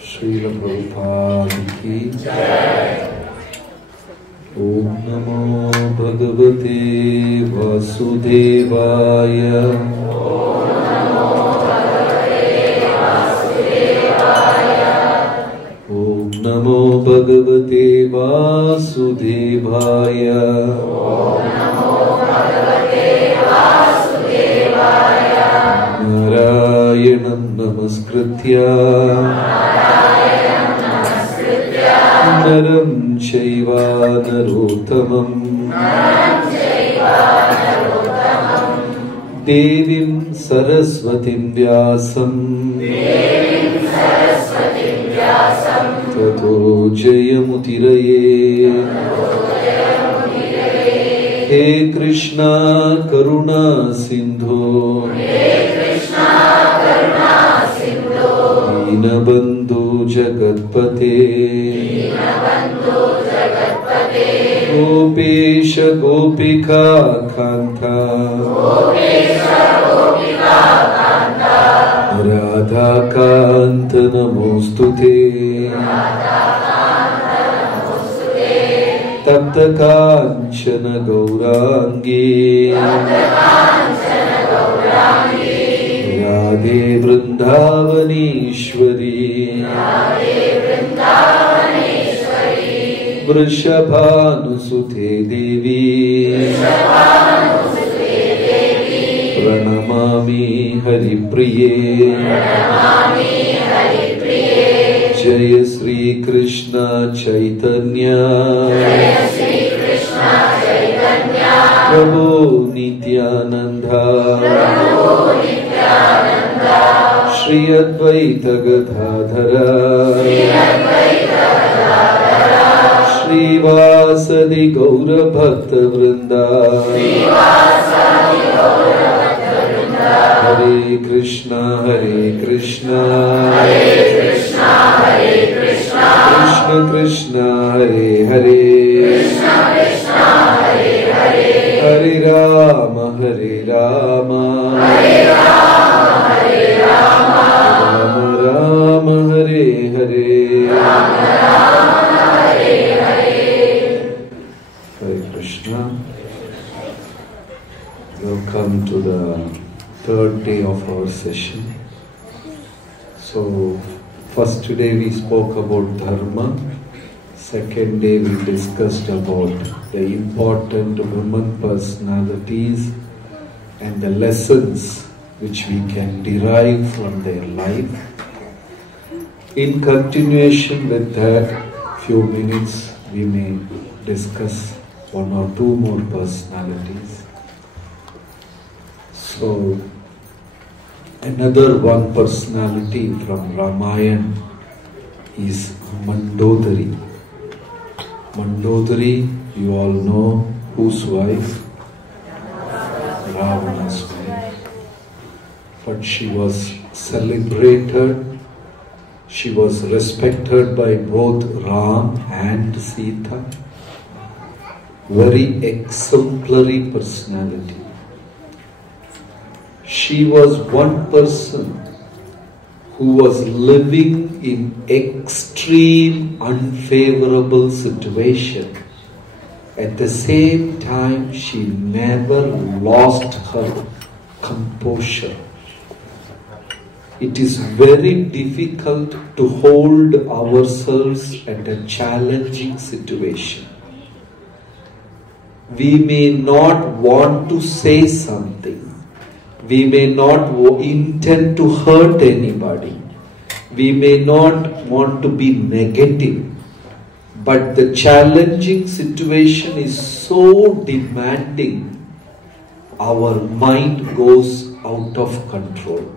Srila Prabhupada ki Jai. Om Namo Bhagavate Vasudevaya. Om Namo Bhagavate Vasudevaya. Om Namo Bhagavate Vasudevaya. Om Namo Bhagavate Vasudevaya. Narayanam Namaskritya Naram Chaiva Narottamam Devim Saraswatim Vyasam Tato Jayamutiraye. He Krishna Karuna Sindhu Dinabandhu Jagatpate Gopesha Gopika Kanta Radha Kanta Namostute Tapta Kanchana Gaurangi Radhe Vrindavaneshwari Vrishabhanusute Devi Pranamami Haripriye Jaya Sri Krishna Chaitanya Prabhu Nityananda Shri Advaita Gadadhara Shri Vasadi Gaura Bhakta Vrinda Hare Krishna Krishna Krishna Hare Hare Hare Rama Rama Rama Hare Hare. Hare Krishna. Welcome to the third day of our session. So, first today we spoke about Dharma. Second day we discussed about the important women personalities and the lessons which we can derive from their life. In continuation with that, few minutes we may discuss one or two more personalities. So, another one personality from Ramayana is Mandodari. Mandodari, you all know whose wife? Ravana's wife. But she was celebrated, she was respected by both Ram and Sita. Very exemplary personality. She was one person who was living in extreme unfavorable situation. At the same time, she never lost her composure. It is very difficult to hold ourselves at a challenging situation. We may not want to say something. We may not intend to hurt anybody. We may not want to be negative. But the challenging situation is so demanding, our mind goes out of control.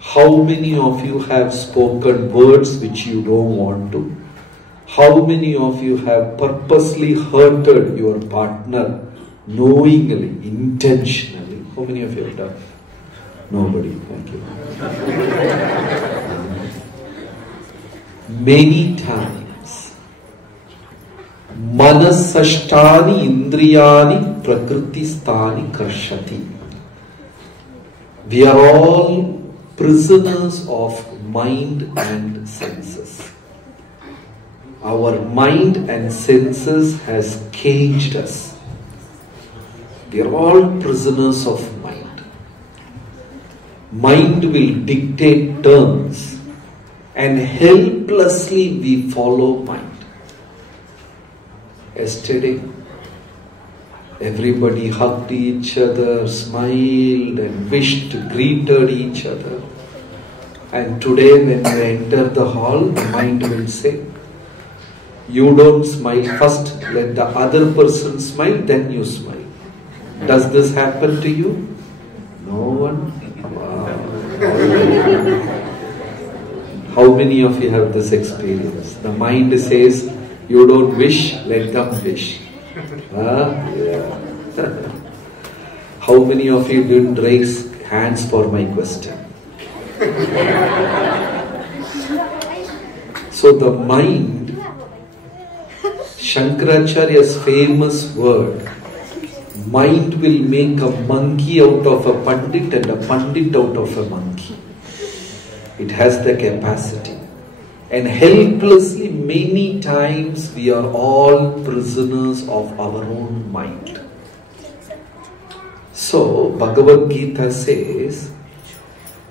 How many of you have spoken words which you don't want to? How many of you have purposely hurted your partner knowingly, intentionally? How many of you have done? Nobody, thank you. Many times, manasashtani indriyani prakriti sthani karshati. We are all prisoners of mind and senses. Our mind and senses has caged us. We are all prisoners of mind. Mind will dictate terms and helplessly we follow mind. Yesterday, everybody hugged each other, smiled and wished, greeted each other. And today when you enter the hall, the mind will say, you don't smile first, let the other person smile, then you smile. Does this happen to you? No one? Wow. How many of you have this experience? The mind says, you don't wish, let them wish. Yeah. How many of you didn't raise hands for my question? So the mind, Shankaracharya's famous word, mind will make a monkey out of a pandit and a pandit out of a monkey. It has the capacity. And helplessly many times we are all prisoners of our own mind. So Bhagavad Gita says,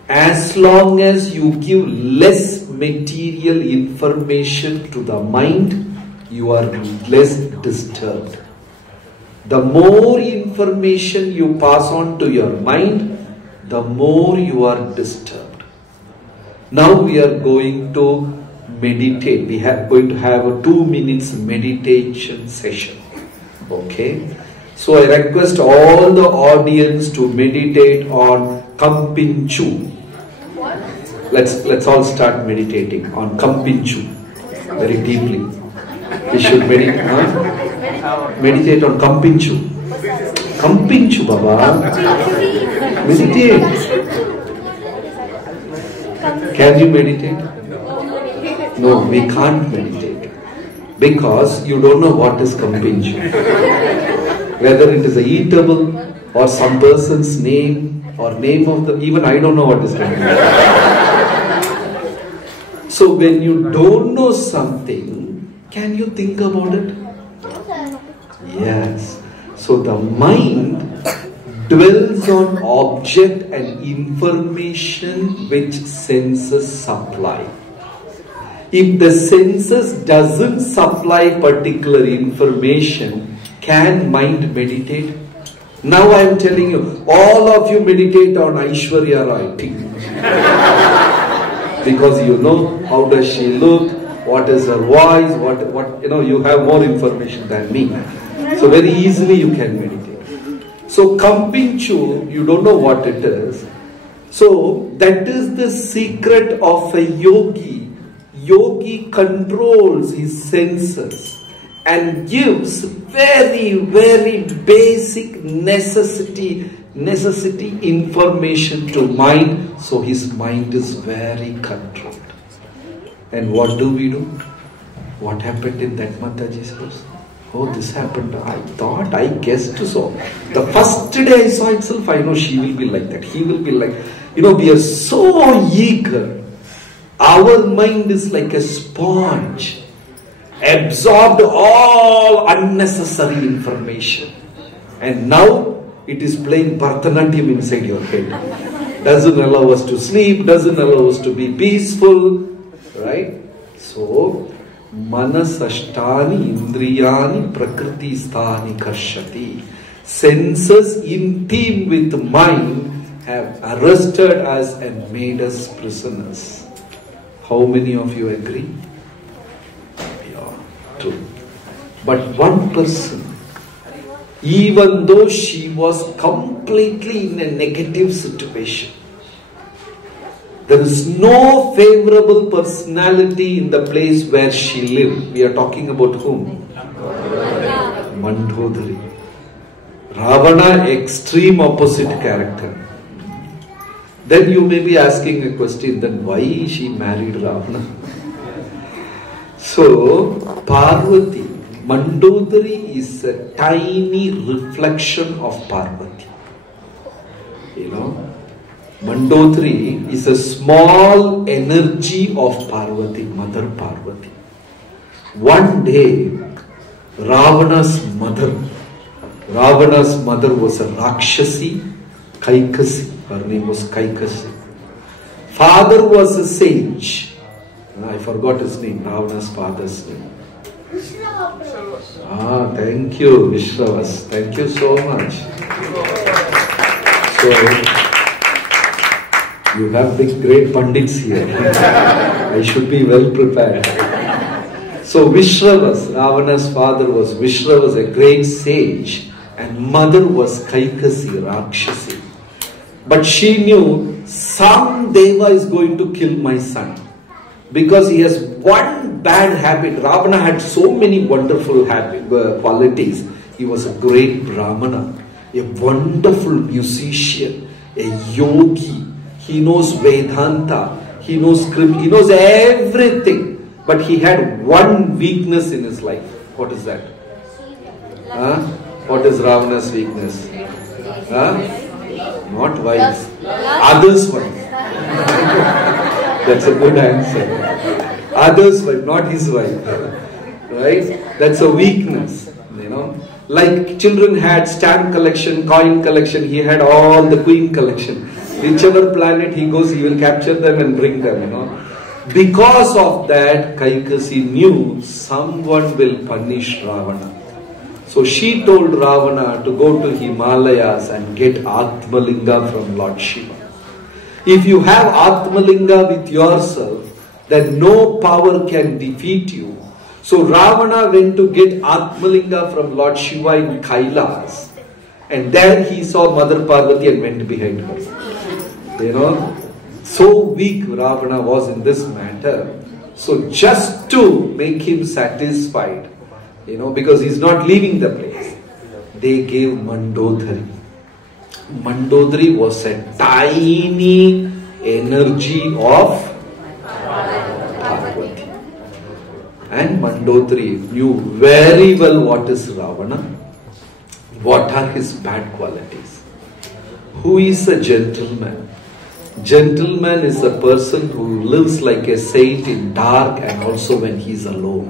as long as you give less material information to the mind, you are less disturbed. The more information you pass on to your mind, the more you are disturbed. Now we are going to meditate. We are going to have a 2 minutes meditation session. Okay? So I request all the audience to meditate on Kampinchu. Let's all start meditating on Kampinchu very deeply. We should meditate. Meditate on Kampinchu. Kampinchu, Baba. Meditate. Can you meditate? No, we can't meditate. Because you don't know what is Kampinchu. Whether it is a eatable or some person's name or name of the... Even I don't know what is Kampinchu. So when you don't know something, can you think about it? Yes. So the mind dwells on object and information which senses supply. If the senses doesn't supply particular information, can mind meditate? Now I am telling you, all of you meditate on Aishwarya Rai. Because you know how does she look, what is her voice, what you have more information than me. So very easily you can meditate. So Kampinchu, you don't know what it is. So that is the secret of a yogi. Yogi controls his senses and gives very, very basic necessity information to mind. So his mind is very controlled. And what do we do? What happened in that Mataji's house? Oh, this happened. I guessed so. The first day I saw itself, I know she will be like that. He will be like, we are so eager. Our mind is like a sponge, absorbed all unnecessary information. And now it is playing Bharatanatyam inside your head. Doesn't allow us to sleep, doesn't allow us to be peaceful. Right? So, manasashtani indriyani prakriti sthani karshati. Senses in theme with mind have arrested us and made us prisoners. How many of you agree? Yeah, true. But one person, even though she was completely in a negative situation, there is no favorable personality in the place where she lived. We are talking about whom? Mandodari. Ravana, extreme opposite character. Then you may be asking a question, then why she married Ravana? So, Parvati, Mandodari is a tiny reflection of Parvati. Mandodari is a small energy of Parvati, Mother Parvati. One day, Ravana's mother was a Rakshasi, Kaikasi. Her name was Kaikasi. Father was a sage. I forgot his name, Ravana's father's name. Thank you, Vishravas. Thank you so much. So, you have big great pandits here. I should be well prepared. So Vishravas, Ravana's father was Vishravas, a great sage, and mother was Kaikasi, Rakshasi. But she knew some Deva is going to kill my son. Because he has one bad habit. Ravana had so many wonderful qualities. He was a great Brahmana, a wonderful musician, a yogi. He knows Vedanta, he knows script, he knows everything. But he had one weakness in his life. What is that? What is Ravana's weakness? Not wife. Others' wife. That's a good answer. Others' wife, not his wife. Right? That's a weakness. You know. Like children had stamp collection, coin collection, he had all the queen collection. Whichever planet he goes, he will capture them and bring them, you know. Because of that, Kaikasi knew someone will punish Ravana. So she told Ravana to go to Himalayas and get Atmalinga from Lord Shiva. If you have Atmalinga with yourself, then no power can defeat you. So Ravana went to get Atmalinga from Lord Shiva in Kailas. And there he saw Mother Parvati and went behind her. You know, so weak Ravana was in this matter. So just to make him satisfied, you know, because he's not leaving the place, they gave Mandodari. Mandodari was a tiny energy of Parvati. And Mandodari knew very well what is Ravana, what are his bad qualities. Who is a gentleman? Gentleman is a person who lives like a saint in dark and also when he is alone.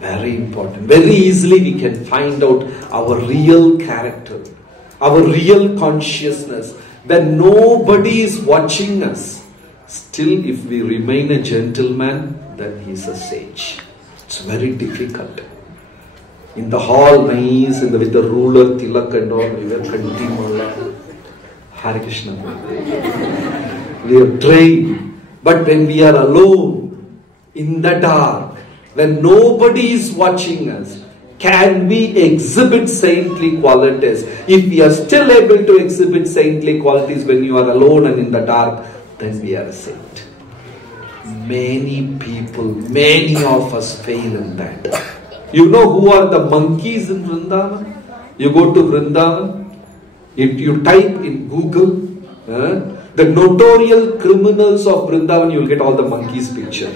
Very important. Very easily we can find out our real character, our real consciousness. When nobody is watching us, still if we remain a gentleman, then he is a sage. It's very difficult. In the hall, nice, with the ruler, tilak and all, we were Kanti Hare Krishna. We are trained. But when we are alone, in the dark, when nobody is watching us, can we exhibit saintly qualities? If we are still able to exhibit saintly qualities when you are alone and in the dark, then we are a saint. Many people, many of us fail in that. You know who are the monkeys in Vrindavan? You go to Vrindavan, if you type in Google, the notorious criminals of Vrindavan, you will get all the monkeys picture.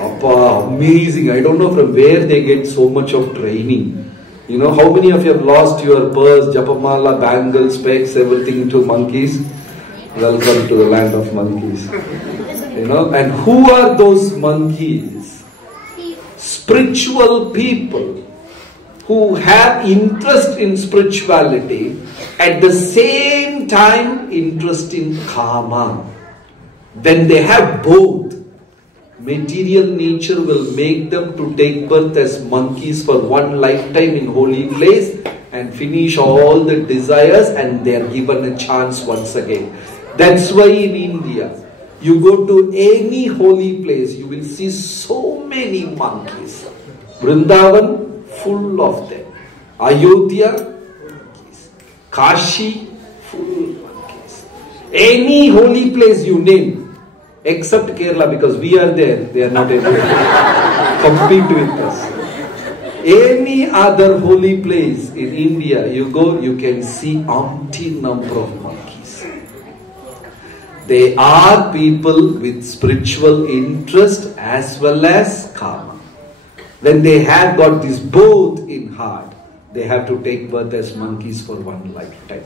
Appa, amazing. I don't know from where they get so much of training. You know, how many of you have lost your purse, japamala, bangles, specs, everything to monkeys? Welcome to the land of monkeys. You know, and who are those monkeys? Spiritual people who have interest in spirituality, at the same time interest in karma. When they have both, material nature will make them to take birth as monkeys for one lifetime in holy place and finish all the desires, and they are given a chance once again. That's why in India, you go to any holy place, you will see so many monkeys. Vrindavan, full of them. Ayodhya, monkeys. Kashi, full of monkeys. Any holy place you name, except Kerala, because we are there, they are not able to compete with us. Any other holy place in India, you go, you can see umpty number of monkeys. They are people with spiritual interest as well as karma. When they have got this both in heart, they have to take birth as monkeys for one lifetime.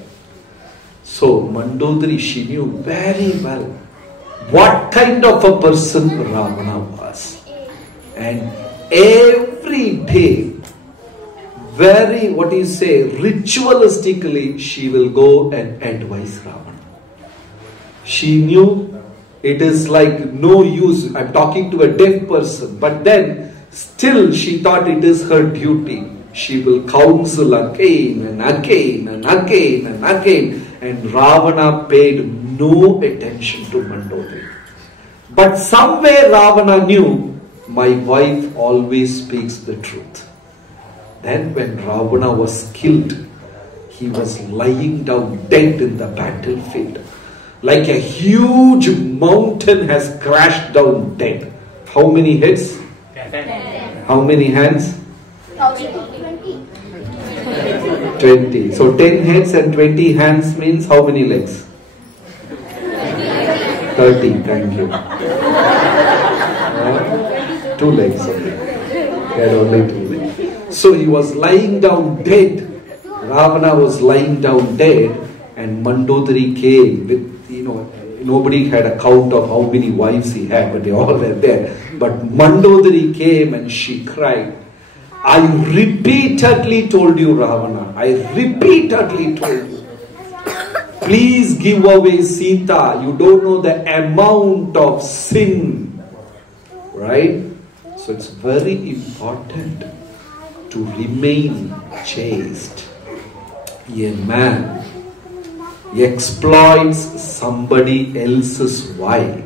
So Mandodari, she knew very well what kind of a person Ravana was. And every day, very, ritualistically, she will go and advise Ravana. She knew it is like no use. I'm talking to a deaf person, but then still she thought it is her duty. She will counsel again and again and again and again. And Ravana paid no attention to Mandodari. But somewhere Ravana knew, my wife always speaks the truth. Then when Ravana was killed, he was lying down dead in the battlefield. Like a huge mountain has crashed down dead. How many heads? 10. How many hands? 20. So 10 heads and 20 hands means how many legs? 30. Thank you. 2 legs. Okay. He had only 2 legs. So he was lying down dead. Ravana was lying down dead, and Mandodari came with, nobody had a count of how many wives he had, but they all were there. But Mandodari came and she cried, I repeatedly told you, Ravana, I repeatedly told you, please give away Sita. You don't know the amount of sin. Right? So it's very important to remain chaste. A man exploits somebody else's wife.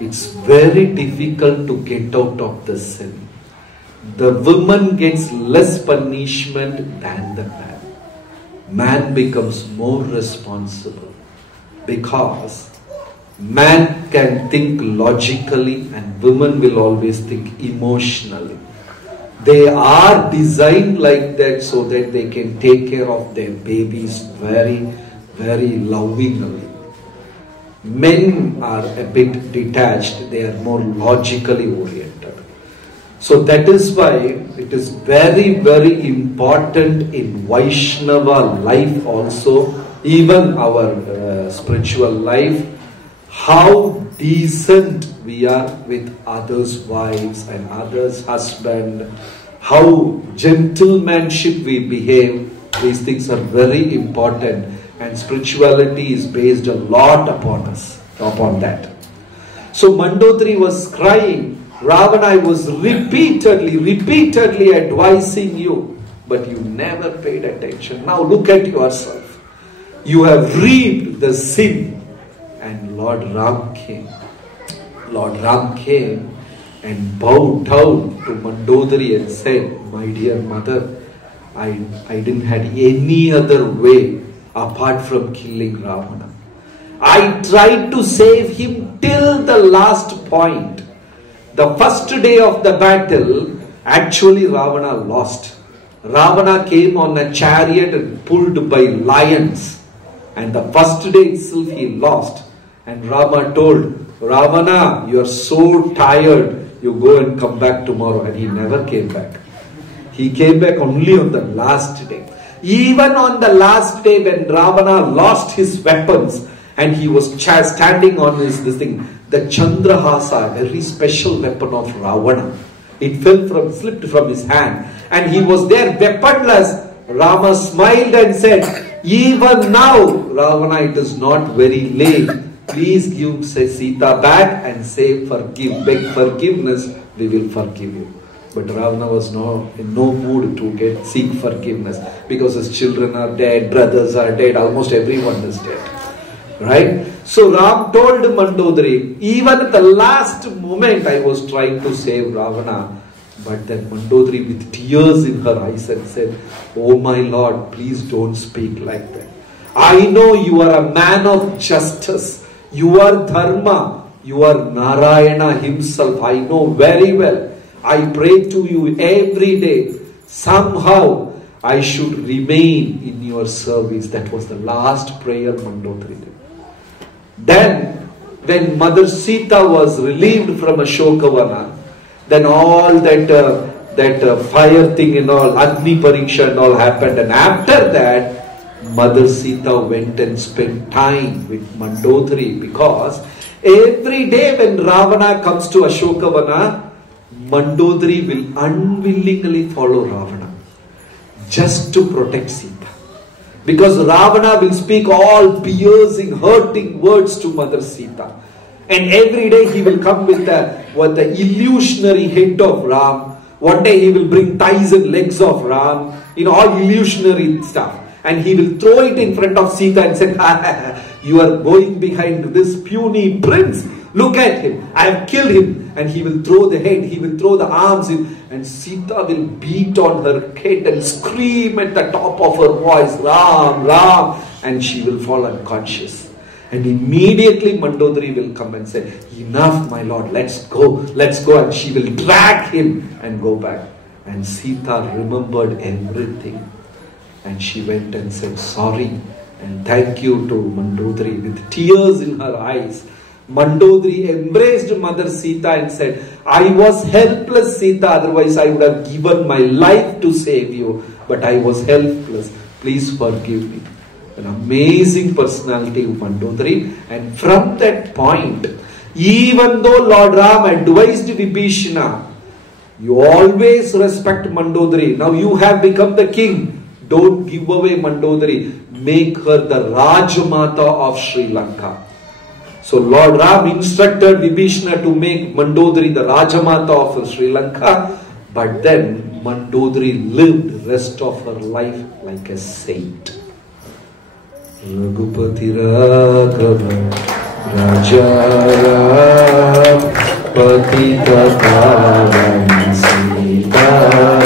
It's very difficult to get out of the sin. The woman gets less punishment than the man. Man becomes more responsible because man can think logically and women will always think emotionally. They are designed like that so that they can take care of their babies very, very lovingly. Men are a bit detached, they are more logically oriented. So that is why it is very, very important in Vaishnava life also, even our spiritual life, how decent we are with others' wives and others' husband, how gentlemanship we behave. These things are very important, and spirituality is based a lot upon that. So Mandodari was crying, Ravana, I was repeatedly advising you, but you never paid attention. Now look at yourself. You have reaped the sin. And Lord Ram came. Lord Ram came and bowed down to Mandodari and said, my dear mother, I didn't have any other way apart from killing Ravana. I tried to save him till the last point. The first day of the battle, actually Ravana lost. Ravana came on a chariot and pulled by lions. And the first day itself he lost. And Rama told, Ravana, you are so tired, you go and come back tomorrow. And he never came back. He came back only on the last day. Even on the last day when Ravana lost his weapons and he was standing on the Chandrahasa, a very special weapon of Ravana. It slipped from his hand and he was there weaponless. Rama smiled and said, even now, Ravana, it is not very late. Please give Sita back and beg forgiveness. We will forgive you. But Ravana was in no mood to seek forgiveness because his children are dead, brothers are dead, almost everyone is dead. Right? So Ram told Mandodari, even at the last moment I was trying to save Ravana. But then Mandodari with tears in her eyes and said, oh my Lord, please don't speak like that. I know you are a man of justice. You are Dharma. You are Narayana himself. I know very well. I pray to you every day. Somehow I should remain in your service. That was the last prayer Mandodari did. Then when Mother Sita was relieved from Ashokavana, then all that fire thing and all, Agni Pariksha and all happened. And after that, Mother Sita went and spent time with Mandodari, because every day when Ravana comes to Ashokavana, Mandodari will unwillingly follow Ravana just to protect Sita. Because Ravana will speak all piercing, hurting words to Mother Sita. And every day he will come with the illusionary head of Ram. One day he will bring thighs and legs of Ram. All illusionary stuff. And he will throw it in front of Sita and say, you are going behind this puny prince. Look at him. I have killed him. And he will throw the head. He will throw the arms in. And Sita will beat on her head and scream at the top of her voice, Ram, Ram. And she will fall unconscious. And immediately Mandodari will come and say, enough, my lord, let's go. And she will drag him and go back. And Sita remembered everything. And she went and said sorry and thank you to Mandodari with tears in her eyes. Mandodari embraced Mother Sita and said, I was helpless, Sita, otherwise I would have given my life to save you. But I was helpless. Please forgive me. An amazing personality of Mandodari. And from that point, even though Lord Ram advised Vibhishana, you always respect Mandodari. Now you have become the king. Don't give away Mandodari. Make her the Rajamata of Sri Lanka. So Lord Ram instructed Vibhishana to make Mandodari the Rajamata of Sri Lanka. But then Mandodari lived the rest of her life like a saint. Raghupati Raghava Raja Ram Patita Pavan Sita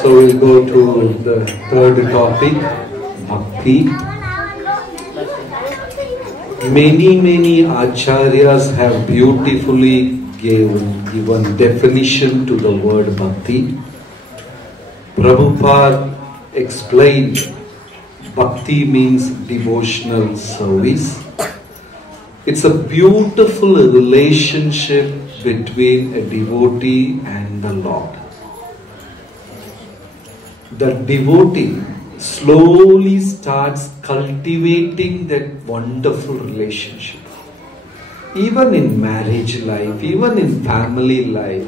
So we'll go to the third topic, Bhakti. Many acharyas have beautifully given definition to the word bhakti. Prabhupada explained bhakti means devotional service. It's a beautiful relationship between a devotee and the Lord. The devotee slowly starts cultivating that wonderful relationship. Even in marriage life, even in family life,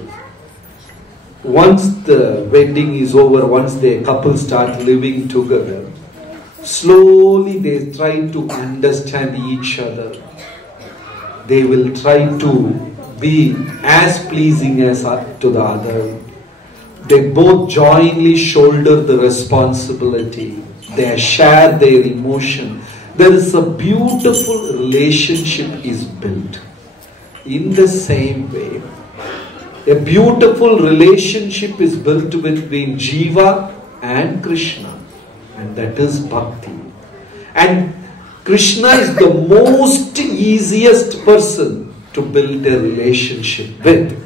once the wedding is over, once the couple start living together, slowly they try to understand each other. They will try to be as pleasing as to the other. They both jointly shoulder the responsibility. They share their emotion. There is a beautiful relationship is built. In the same way, a beautiful relationship is built between Jiva and Krishna, and that is bhakti. And Krishna is the most easiest person to build a relationship with,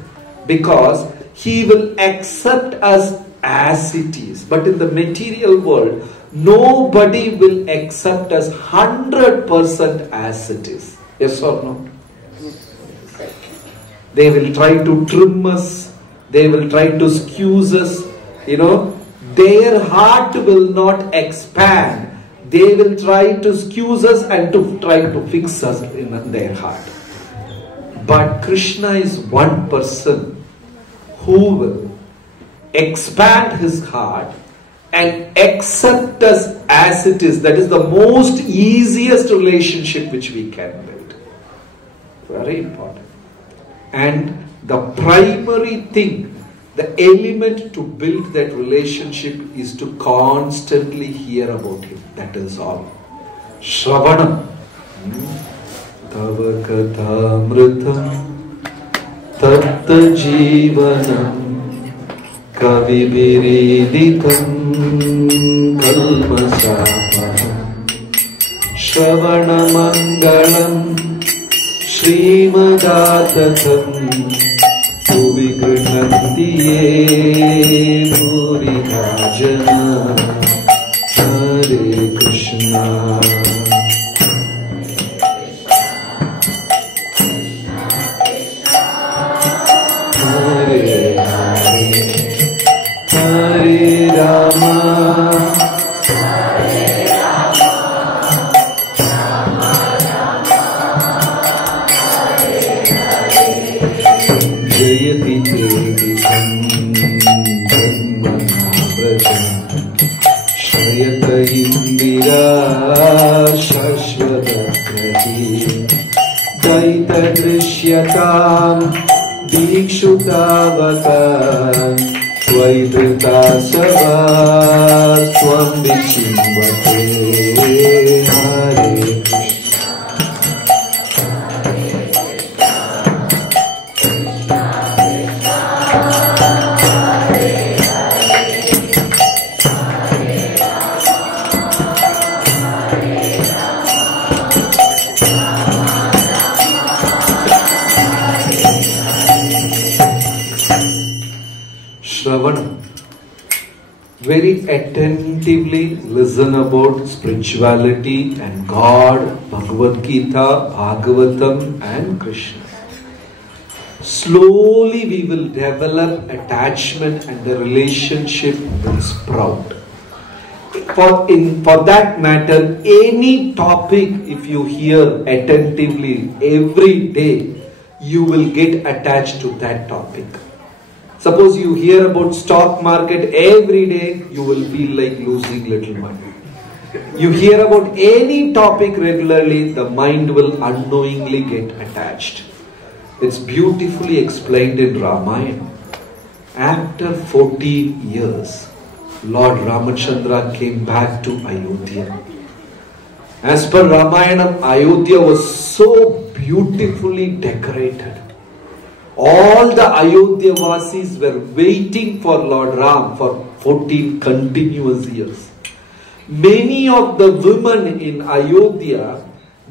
because he will accept us as it is. But in the material world, nobody will accept us 100% as it is. Yes or no? They will try to trim us. They will try to excuse us. Their heart will not expand. They will try to excuse us and to try to fix us in their heart. But Krishna is one person who will expand his heart and accept us as it is. That is the most easiest relationship which we can build. Very important. And the primary thing, the element to build that relationship is to constantly hear about him. That is all. Shravanam. Tava kathamritam tatta jivanam kavibiriditam kalmasapaham Shravanamangalam Srimadatattam Uvigrhanti ye Bhuridhajana Hare Krishna Hare Hare Hare Rama Jayati Tevikam Brahmanavrajam Shrayata Indira Shashvatakrati Daita Drishyatam Dikshutavaka Tvaidrita Sava Swam Vichimbate Hare Very attentively listen about spirituality and God, Bhagavad Gita, Bhagavatam and Krishna. Slowly we will develop attachment and the relationship will sprout. For that matter, any topic if you hear attentively every day, you will get attached to that topic. Suppose you hear about stock market every day, you will feel like losing little money. You hear about any topic regularly, the mind will unknowingly get attached. It's beautifully explained in Ramayana. After 14 years, Lord Ramachandra came back to Ayodhya. As per Ramayana, Ayodhya was so beautifully decorated. All the Ayodhya Vasis were waiting for Lord Ram for 14 continuous years. Many of the women in Ayodhya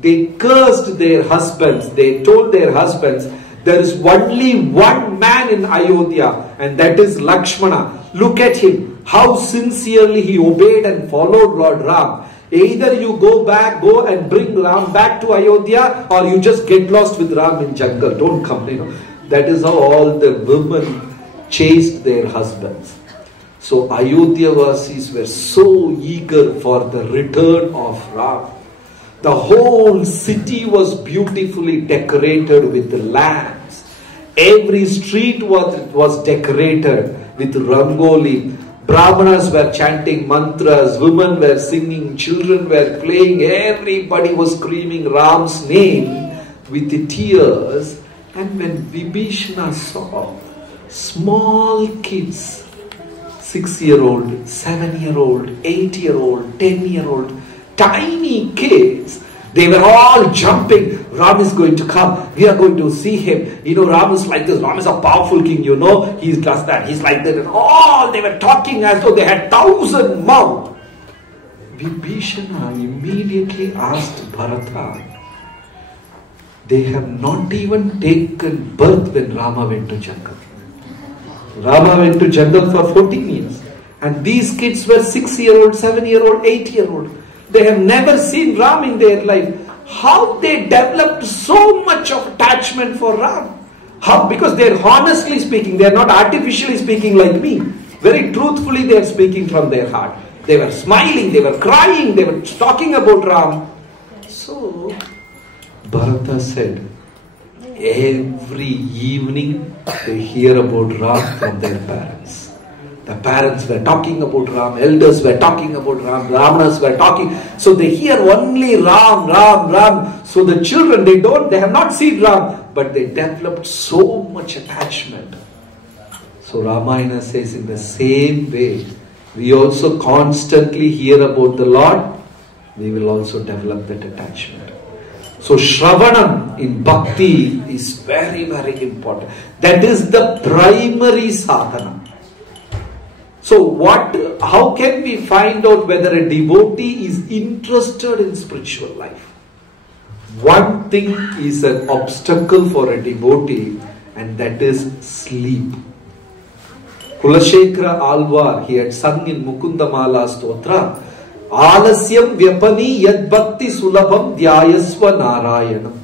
They cursed their husbands. They told their husbands, there is only one man in Ayodhya, and that is Lakshmana. Look at him, how sincerely he obeyed and followed Lord Ram. Either you go and bring Ram back to Ayodhya, or you just get lost with Ram in jungle. Don't come, That is how all the women chased their husbands. So Ayodhya Vasis were so eager for the return of Ram. The whole city was beautifully decorated with lamps. Every street was decorated with rangoli. Brahmanas were chanting mantras, women were singing, children were playing, everybody was screaming Ram's name with the tears. And when Vibhishana saw small kids, 6-year-old, 7-year-old, 8-year-old, 10-year-old, tiny kids, they were all jumping. Ram is going to come. We are going to see him. Ram is like this. Ram is a powerful king, He does that. He's like that. And all they were talking as though they had 1,000 mouths. Vibhishana immediately asked Bharata, they have not even taken birth when Rama went to jungle. Rama went to jungle for 14 years. And these kids were 6-year-old, 7-year-old, 8-year-old. They have never seen Ram in their life. How they developed so much of attachment for Ram? How? Because they are honestly speaking, they are not artificially speaking like me. Very truthfully they are speaking from their heart. They were smiling, they were crying, they were talking about Ram. So, Bharata said, every evening they hear about Ram from their parents. The parents were talking about Ram, elders were talking about Ram, Brahmanas were talking. So they hear only Ram, Ram, Ram. So the children, they have not seen Ram, but they developed so much attachment. So Ramayana says in the same way, we also constantly hear about the Lord, we will also develop that attachment. So Shravanam in Bhakti is very, very important. That is the primary sadhana. So how can we find out whether a devotee is interested in spiritual life? One thing is an obstacle for a devotee, and that is sleep. Kulashekara Alvar, he had sung in Mukundamala Stotra, Alasyam Vyapani Yad Bhakti Sulabham Dhyayasva Narayanam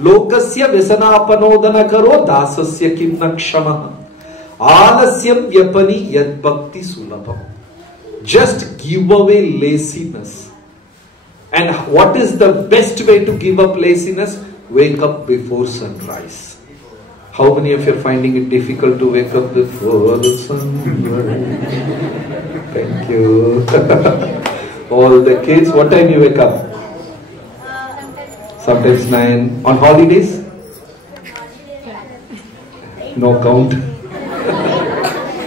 Lokasya Vesanapanodana Karo Dasasya Kim Nakshamaha Alasyam Vyapani Yad Bhakti Sulabham. Just give away laziness. And what is the best way to give up laziness? Wake up before sunrise. How many of you are finding it difficult to wake up before the sunrise? Thank you. All the kids, what time you wake up? Sometimes 9. On holidays? No count.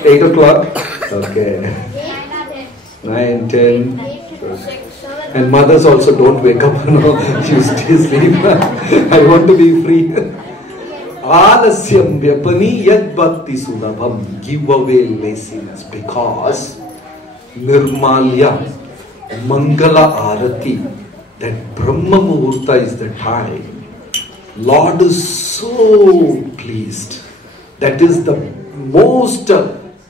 8 o'clock? Okay. 9, 10. And mothers also don't wake up. No, you stay asleep. I want to be free. Alasyam vyapani yad bhakti sulabham. Give away laziness, because Nirmalya, Mangala Arati, that Brahma Muhurta is the time. Lord is so pleased. That is the most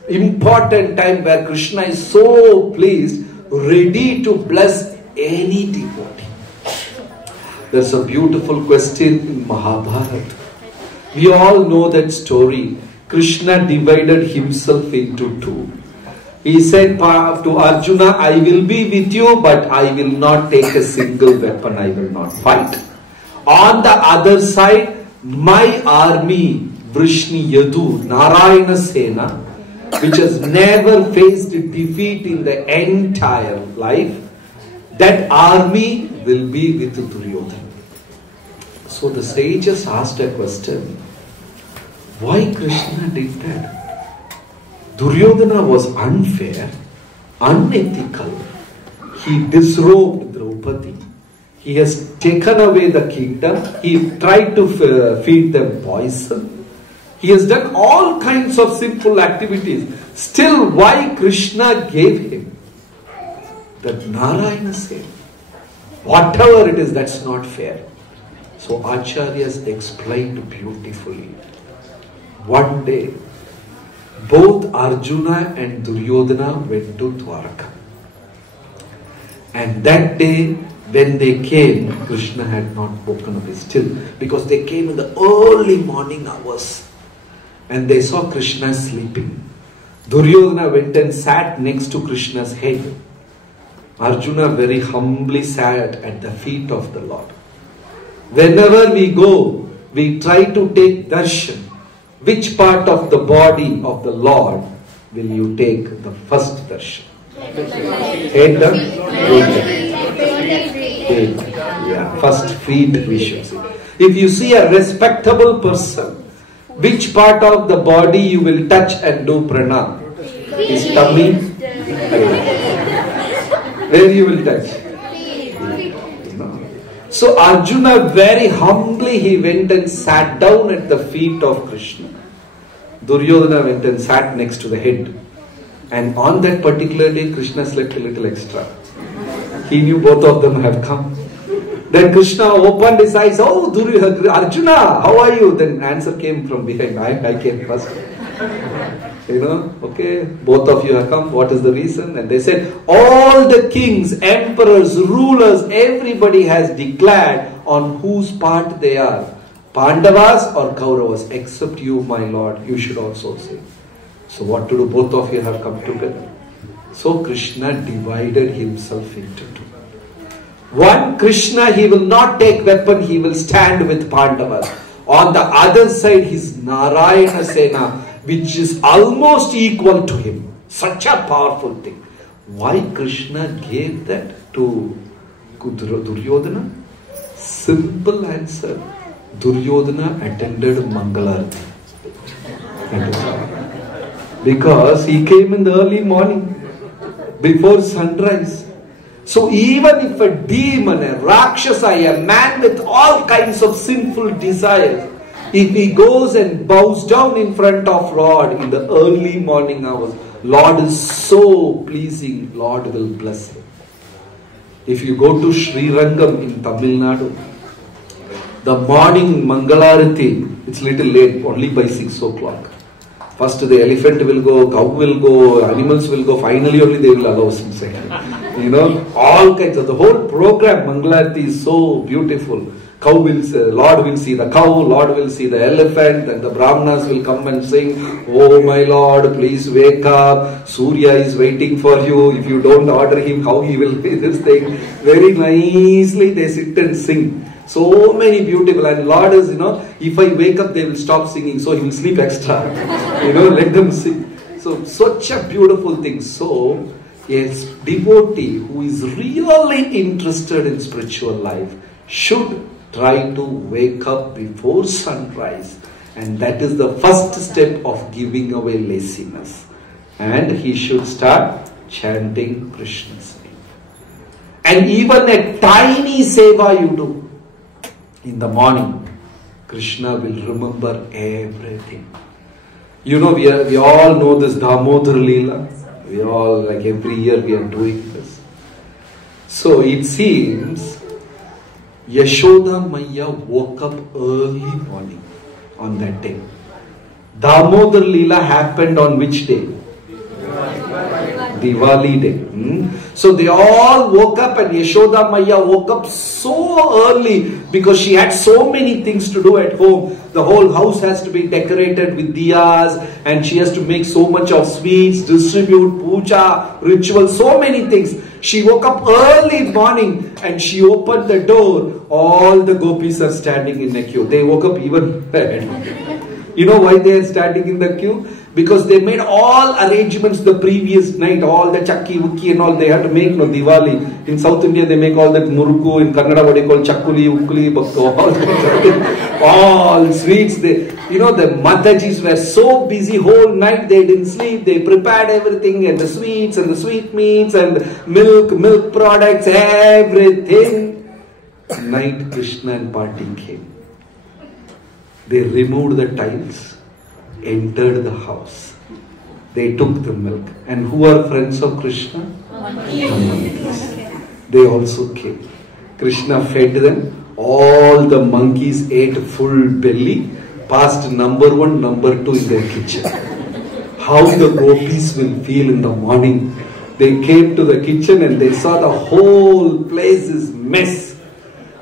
important time where Krishna is so pleased, ready to bless any devotee. There's a beautiful question in Mahabharata. We all know that story. Krishna divided himself into two. He said to Arjuna, I will be with you, but I will not take a single weapon. I will not fight. On the other side, my army, Vrishni Yadu, Narayana Sena, which has never faced defeat in the entire life, that army will be with Duryodhana. So the sages asked a question, why Krishna did that? Duryodhana was unfair, unethical. He disrobed Draupadi. He has taken away the kingdom. He tried to feed them poison. He has done all kinds of sinful activities. Still, why Krishna gave him? That Narayana said, Whatever it is, that's not fair. So Acharyas explained beautifully. One day, both Arjuna and Duryodhana went to Dwaraka. And that day, when they came, Krishna had not woken up still, because they came in the early morning hours. And they saw Krishna sleeping. Duryodhana went and sat next to Krishna's head. Arjuna very humbly sat at the feet of the Lord. Whenever we go, we try to take darshan. Which part of the body of the Lord will you take the first darshan? Head or head? Yeah, first feet we should see. If you see a respectable person, which part of the body you will touch and do pranam? His tummy? Where you will touch? So Arjuna very humbly he went and sat down at the feet of Krishna. Duryodhana went and sat next to the head. And on that particular day, Krishna slept a little extra. He knew both of them have come. Then Krishna opened his eyes. Oh, Arjuna, how are you? Then answer came from behind. I came first. Okay, both of you have come. What is the reason? And they said, all the kings, emperors, rulers, everybody has declared on whose part they are. Pandavas or Kauravas, except you, my Lord, you should also say. So what to do? Both of you have come together. So Krishna divided himself into two. One, Krishna, he will not take weapon, he will stand with Pandavas. On the other side, his Narayana Sena, which is almost equal to him. Such a powerful thing. Why Krishna gave that to Duryodhana? Simple answer. Duryodhana attended Mangalarati. Because he came in the early morning, before sunrise. So even if a demon, a Rakshasa, a man with all kinds of sinful desires, if he goes and bows down in front of Lord in the early morning hours, Lord is so pleasing, Lord will bless him. If you go to Sri Rangam in Tamil Nadu, the morning Mangalarati, it's little late, only by 6 o'clock. First the elephant will go, cow will go, animals will go, finally only they will allow us inside. All kinds of, the whole program, Mangalarati is so beautiful. Cow will say, Lord will see the cow, Lord will see the elephant, and the Brahmanas will come and sing, oh my Lord, please wake up, Surya is waiting for you, if you don't order him, how he will do this thing. Very nicely they sit and sing. So many beautiful, and Lord is, if I wake up, they will stop singing, so he will sleep extra. Let them sing. So, such a beautiful thing. So, a devotee who is really interested in spiritual life should try to wake up before sunrise. And that is the first step of giving away laziness. And he should start chanting Krishna's name. And even a tiny seva you do in the morning, Krishna will remember everything. We all know this Damodar Leela. We all, like every year we are doing this. So it seems Yashoda Maya woke up early morning on that day. Damodar Leela happened on which day? Diwali day. So they all woke up, and Yashoda Maya woke up so early because she had so many things to do at home. The whole house has to be decorated with diyas, and she has to make so much of sweets, distribute, puja, rituals, so many things. She woke up early morning and she opened the door. All the gopis are standing in the queue. They woke up even early. You know why they are standing in the queue? Because they made all arrangements the previous night, all the chakki, wukki and all, they had to make Diwali. In South India, they make all that muruku, in Kannada what they call chakkuli, ukkuli, bakko, all sweets. The Matajis were so busy whole night, they didn't sleep, they prepared everything, and the sweets and the sweetmeats and milk products, everything. Night Krishna and party came. They removed the tiles, entered the house. They took the milk. And who are friends of Krishna? Monkeys. They also came. Krishna fed them. All the monkeys ate full belly, passed number 1, number 2 in their kitchen. How the gopis will feel in the morning. They came to the kitchen and they saw the whole place is mess.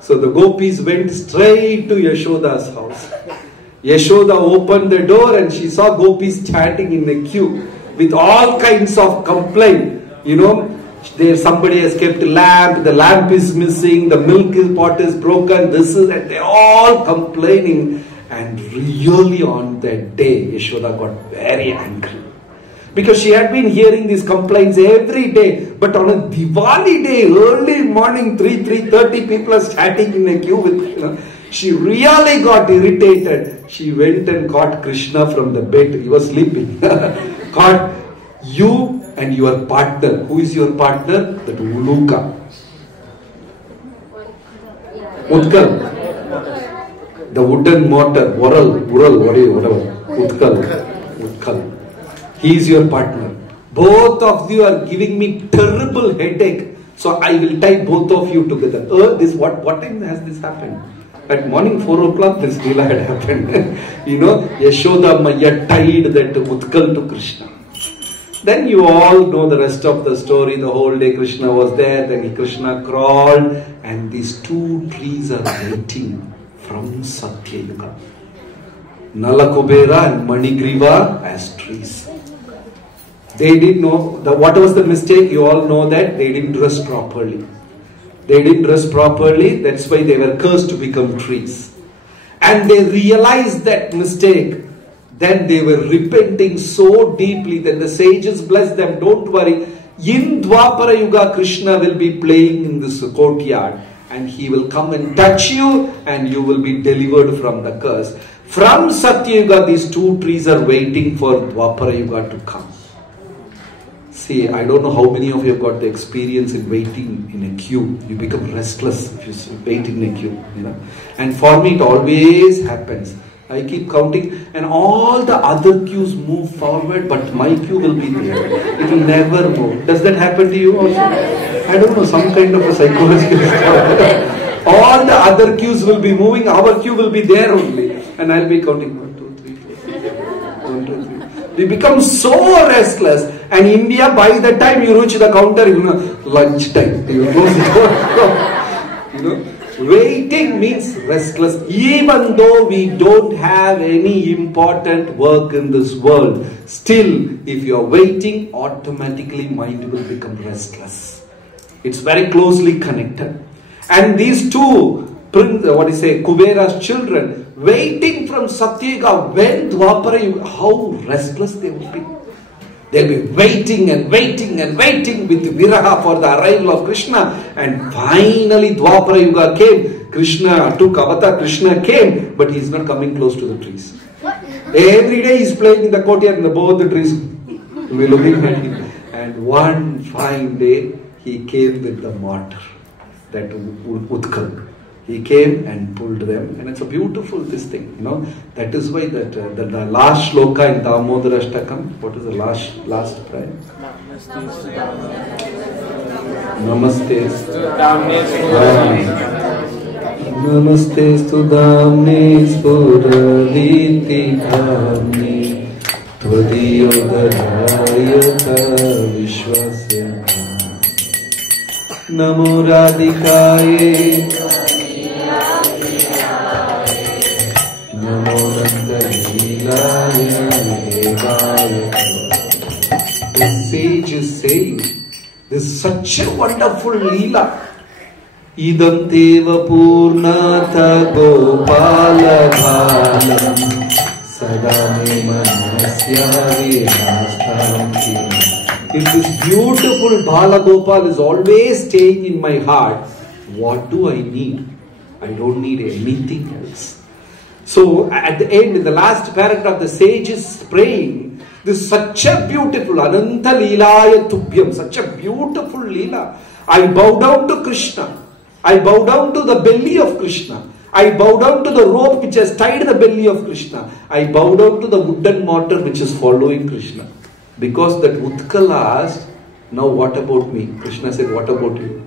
So the gopis went straight to Yashoda's house. Yashoda opened the door and she saw gopis standing in a queue with all kinds of complaint. You know, there somebody has kept a lamp, the lamp is missing, the milk pot is broken, this is, and they're all complaining. And really on that day, Yashoda got very angry. Because she had been hearing these complaints every day. But on a Diwali day, early morning, 3:30, people are standing in a queue with, she really got irritated. She went and caught Krishna from the bed. He was sleeping. Caught you and your partner. Who is your partner? That Uluka. Utkal. The wooden mortar. Ural, whatever. Utkal. He is your partner. Both of you are giving me terrible headache. So I will tie both of you together. What time has this happened? At morning 4 o'clock this Leela had happened. Yashoda Maya tied that Utkal to Krishna. Then you all know the rest of the story. The whole day Krishna was there. Then Krishna crawled. And these 2 trees are waiting from Satya Yuga. Nalakubera and Manigriva as trees. They didn't know, what was the mistake? You all know that they didn't dress properly. They didn't dress properly, that's why they were cursed to become trees. And they realized that mistake. Then they were repenting so deeply that the sages blessed them. Don't worry, in Dwapara Yuga, Krishna will be playing in this courtyard. And he will come and touch you and you will be delivered from the curse. From Satya Yuga, these 2 trees are waiting for Dwapara Yuga to come. See, I don't know how many of you have got the experience in waiting in a queue. You become restless if you wait in a queue, And for me, it always happens. I keep counting and all the other queues move forward, but my queue will be there. It will never move. Does that happen to you also? I don't know, some kind of a psychological stuff. All the other queues will be moving, our queue will be there only. And I'll be counting 1, 2, 3, 4, 1, 2, 3. We become so restless. And India, by the time you reach the counter, lunch time. Waiting means restless. Even though we don't have any important work in this world, still, if you are waiting, automatically mind will become restless. It's very closely connected. And these 2, Kubera's children, waiting from Satyuga, when Dwapara Yuga, how restless they will be. They'll be waiting and waiting and waiting with viraha for the arrival of Krishna. And finally Dwapara Yuga came. Krishna took avatar, Krishna came, but he's not coming close to the trees. Every day he's playing in the courtyard and both the trees will be looking at him. And one fine day he came with the mortar, that Utkal. He came and pulled them, and it's a beautiful thing, That is why the last shloka in Damodara Ashtakam, what is the last prayer? Namaste. Namaste Studamne Spuraditi Dhamne Tvadiyogadayata Vishwasya Namo Radhikaye The sage is saying, this is such a wonderful Leela. Idam teva purnata gopala bhalam sadame manasya virastam. If this beautiful Bala Gopal is always staying in my heart, what do I need? I don't need anything else. So at the end, in the last paragraph, the sage is praying. This is such a beautiful Ananta Leelaya Tubhyam, such a beautiful Leela. I bow down to Krishna. I bow down to the belly of Krishna. I bow down to the rope which has tied the belly of Krishna. I bow down to the wooden mortar which is following Krishna. Because that Utkal asked, now what about me? Krishna said, what about you?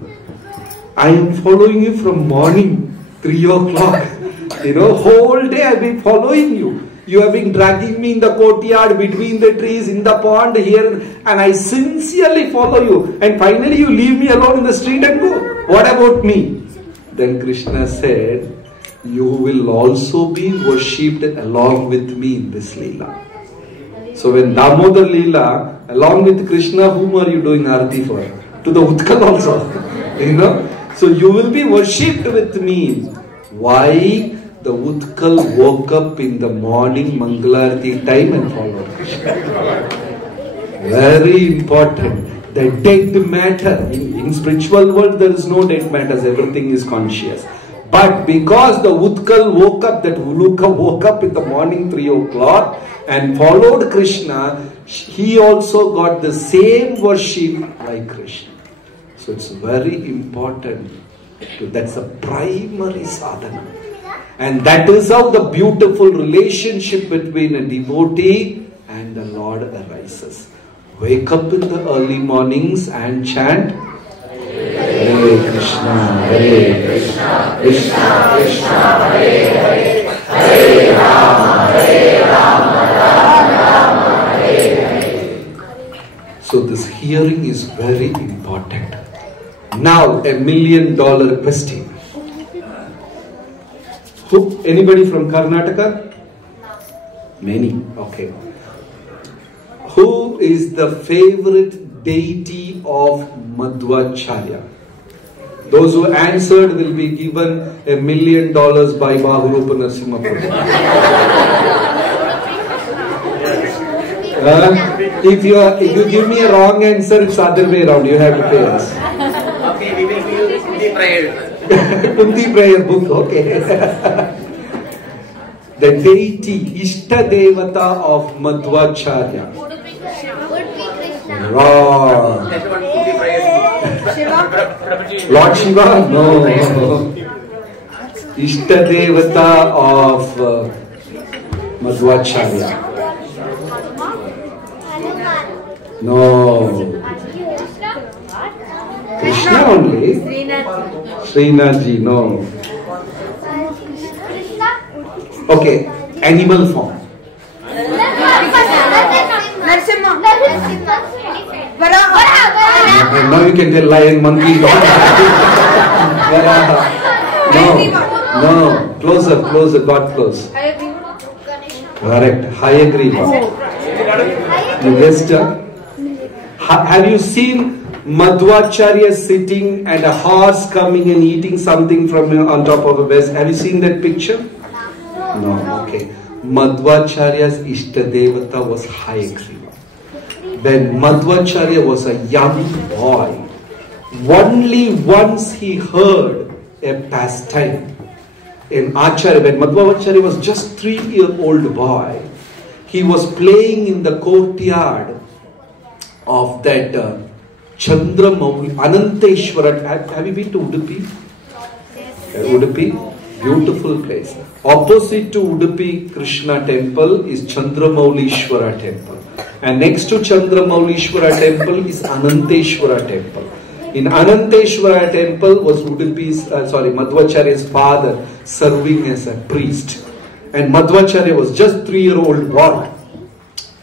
I am following you from morning 3 o'clock. Whole day I have been following you. You have been dragging me in the courtyard, between the trees, in the pond here, and I sincerely follow you. And finally you leave me alone in the street and go. What about me? Then Krishna said, you will also be worshipped along with me in this Leela. So when Damodar Leela, along with Krishna, whom are you doing Arati for? To the Utkal also. So you will be worshipped with me. Why? The Utkal woke up in the morning Mangalarati time and followed Krishna. Very important. The dead matter. In spiritual world there is no dead matters. Everything is conscious. But because the Utkal woke up, that Uluka woke up in the morning 3 o'clock and followed Krishna, he also got the same worship like Krishna. So it's very important. That's a primary sadhana. And that is how the beautiful relationship between a devotee and the Lord arises. Wake up in the early mornings and chant Hare Krishna, Hare Krishna, Krishna Krishna, Hare Hare, Hare Rama, Rama Rama, Hare Hare. So this hearing is very important. Now a $1 million question. Anybody from Karnataka? Many. Okay. Who is the favorite deity of Madhvacharya? Those who answered will be given $1 million by Bahurupa Narasimha Prabhu. If you give me a wrong answer, it's the other way around. You have to pay us. Okay, we will use Kunti prayer. Kunti prayer book, okay. The deity, Ishta Devata of Madhvacharya. Wrong. Lord Shiva? No. Ishta Devata of Madhvacharya. No. Krishna only? Srinathji, no. Okay, animal form. Now you can tell lion, monkey, dog. No, closer, got close. Correct, Hayagriva. You guessed? Have you seen Madhvacharya sitting and a horse coming and eating something from on top of a vase? Have you seen that picture? No, okay. Madhvacharya's Ishtadevata was Hayagriva. When Madhvacharya was a young boy, only once he heard a pastime in Acharya. When Madhvacharya was just 3-year-old boy, he was playing in the courtyard of that Chandramauli, Ananteshwara. Have you been to Udupi? Yes. Udupi, beautiful place. Opposite to Udupi Krishna temple is Chandramaulishwara temple. And next to Chandramaulishwara temple is Ananteshwara temple. In Ananteshwara temple was Madhvacharya's father serving as a priest. And Madhvacharya was just 3-year-old boy.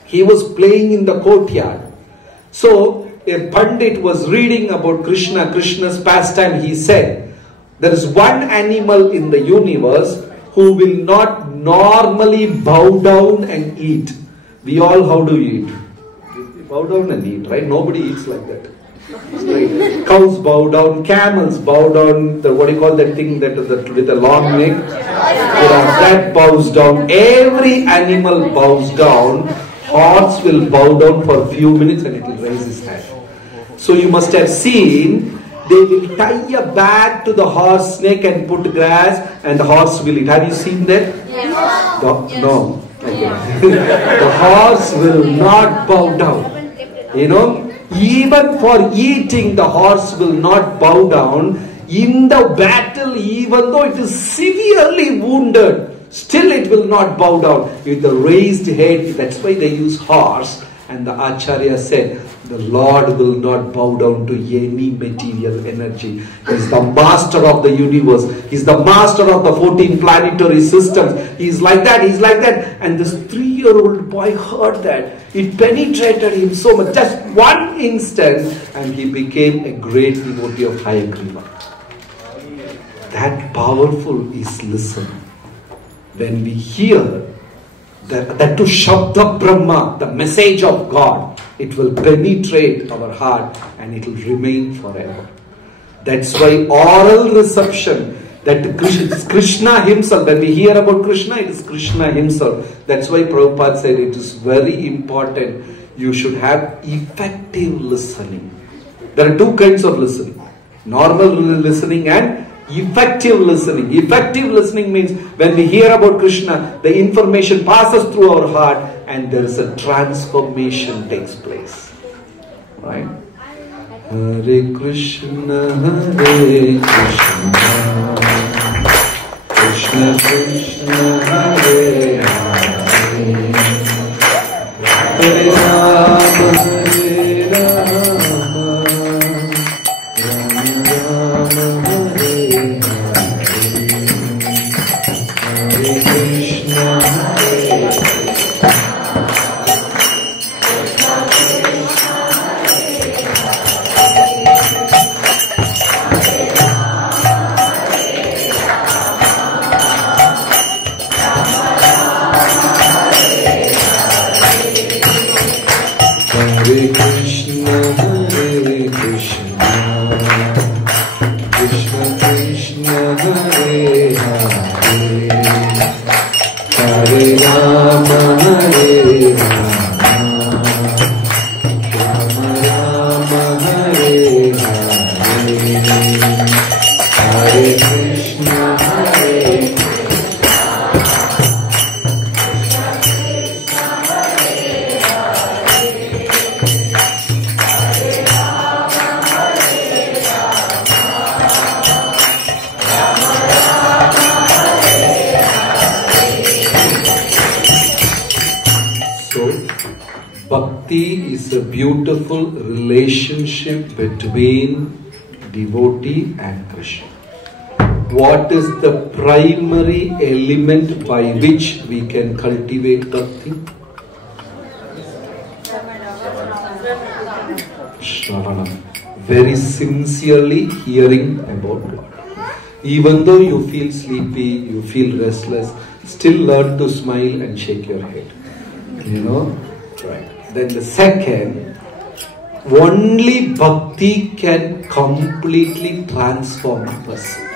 He was playing in the courtyard. So a Pandit was reading about Krishna's pastime. He said, there is one animal in the universe who will not normally bow down and eat. We all, how do we eat? We bow down and eat, right? Nobody eats like that. Right. Cows bow down, camels bow down, what do you call that thing that with a long neck? That bows down. Every animal bows down. Horse will bow down for a few minutes and it will raise his head. So you must have seen, they will tie a bag to the horse neck and put grass and the horse will eat. Have you seen that? Yes. No. Okay. The horse will not bow down. Even for eating, the horse will not bow down. In the battle, even though it is severely wounded, still it will not bow down with the raised head. That's why they use horse And the Acharya said, the Lord will not bow down to any material energy. He is the master of the universe. He is the master of the 14 planetary systems. He is like that, he is like that. And this 3-year-old boy heard that. It penetrated him so much. Just one instant, and he became a great devotee of Hayagriva. That powerful is listen. When we hear that to Shabda Brahma, the message of God, it will penetrate our heart and it will remain forever. That's why oral reception, that Krishna himself, when we hear about Krishna, it is Krishna himself. That's why Prabhupada said it is very important. You should have effective listening. There are two kinds of listening. Normal listening and effective listening. Effective listening means when we hear about Krishna, the information passes through our heart and there is a transformation takes place. Right? Hare Krishna, Hare Krishna, Krishna Krishna, Hare Hare, Hare Rama, Hare Rama, Rama Rama, Hare Hare Krishna, Hare Bhakti is a beautiful relationship between devotee and Krishna. What is the primary element by which we can cultivate Bhakti? Shravana. Very sincerely hearing about God. Even though you feel sleepy, you feel restless, still learn to smile and shake your head. You know? Right. Then the second, only Bhakti can completely transform a person.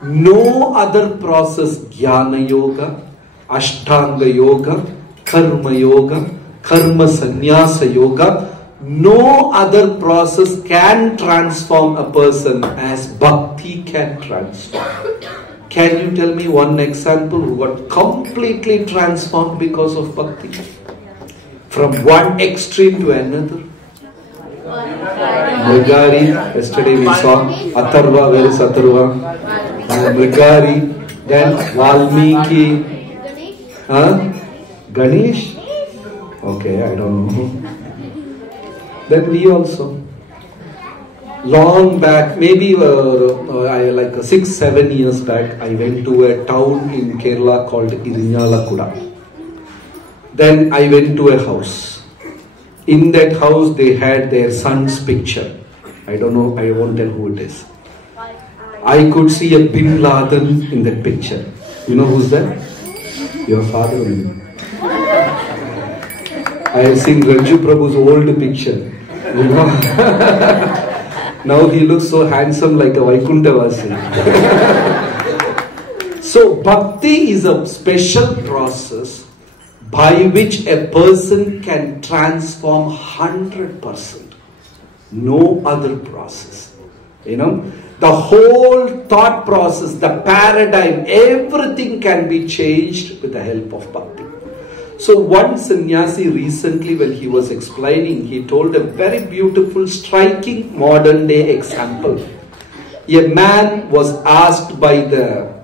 No other process, Jnana Yoga, Ashtanga Yoga, Karma Yoga, Karma Sannyasa Yoga, no other process can transform a person as Bhakti can transform. Can you tell me one example who got completely transformed because of Bhakti? From one extreme to another. Mrigari, yesterday we saw Atharva, where is Atharva? Mrigari, then Valmiki, Ganesh? Okay, I don't know. Then we also. Long back, maybe like 6-7 years back, I went to a town in Kerala called Irinjalakuda. Then I went to a house. In that house they had their son's picture. I don't know, I won't tell who it is. I could see a Bin Laden in that picture. You know who's that? Your father only. I have seen Ranju Prabhu's old picture. You know? Now he looks so handsome like a Vaikunthavasi. So Bhakti is a special process by which a person can transform 100%. No other process. You know, the whole thought process, the paradigm, everything can be changed with the help of Bhakti. So one sannyasi recently, when he was explaining, he told a very beautiful, striking modern day example. A man was asked by the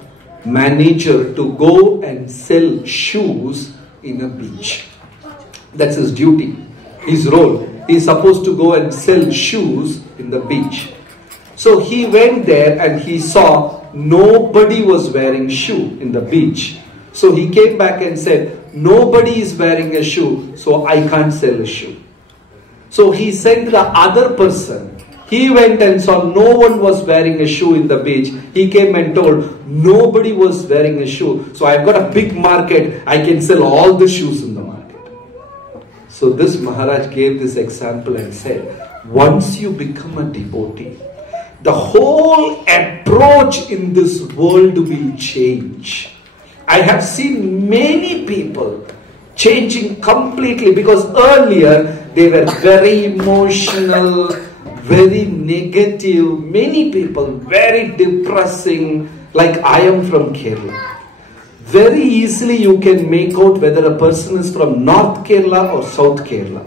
manager to go and sell shoes in a beach. That's his duty, his role. He's supposed to go and sell shoes in the beach. So he went there and he saw nobody was wearing shoe in the beach. So he came back and said, nobody is wearing a shoe, so I can't sell a shoe. So he sent the other person. He went and saw no one was wearing a shoe in the beach. He came and told, nobody was wearing a shoe. So I've got a big market. I can sell all the shoes in the market. So this Maharaj gave this example and said, once you become a devotee, the whole approach in this world will change. I have seen many people changing completely, because earlier they were very emotional, very negative, many people very depressing, like I am from Kerala. Very easily you can make out whether a person is from North Kerala or South Kerala.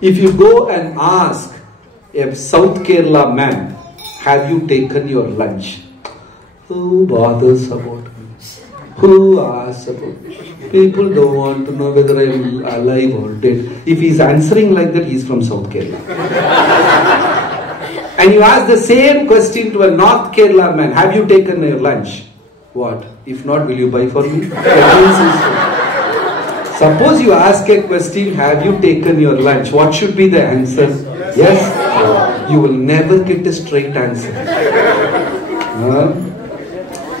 If you go and ask a South Kerala man, have you taken your lunch? Who bothers about me? Who asks about me? People don't want to know whether I am alive or dead. If he's answering like that, he's from South Kerala. And you ask the same question to a North Kerala man, have you taken your lunch? What? If not, will you buy for me? Suppose you ask a question, have you taken your lunch? What should be the answer? Yes? You will never get a straight answer.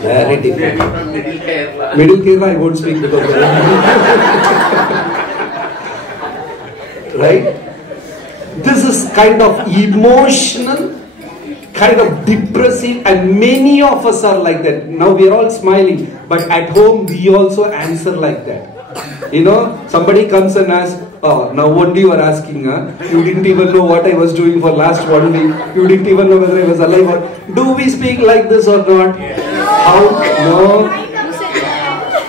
Very different. Middle Kerala I won't speak because of right? This is kind of emotional, kind of depressive, and many of us are like that. Now we are all smiling, but at home we also answer like that. You know, somebody comes and asks, oh, now only you are asking, you didn't even know what I was doing for last 1 week. You didn't even know whether I was alive or... Do we speak like this or not? How? No.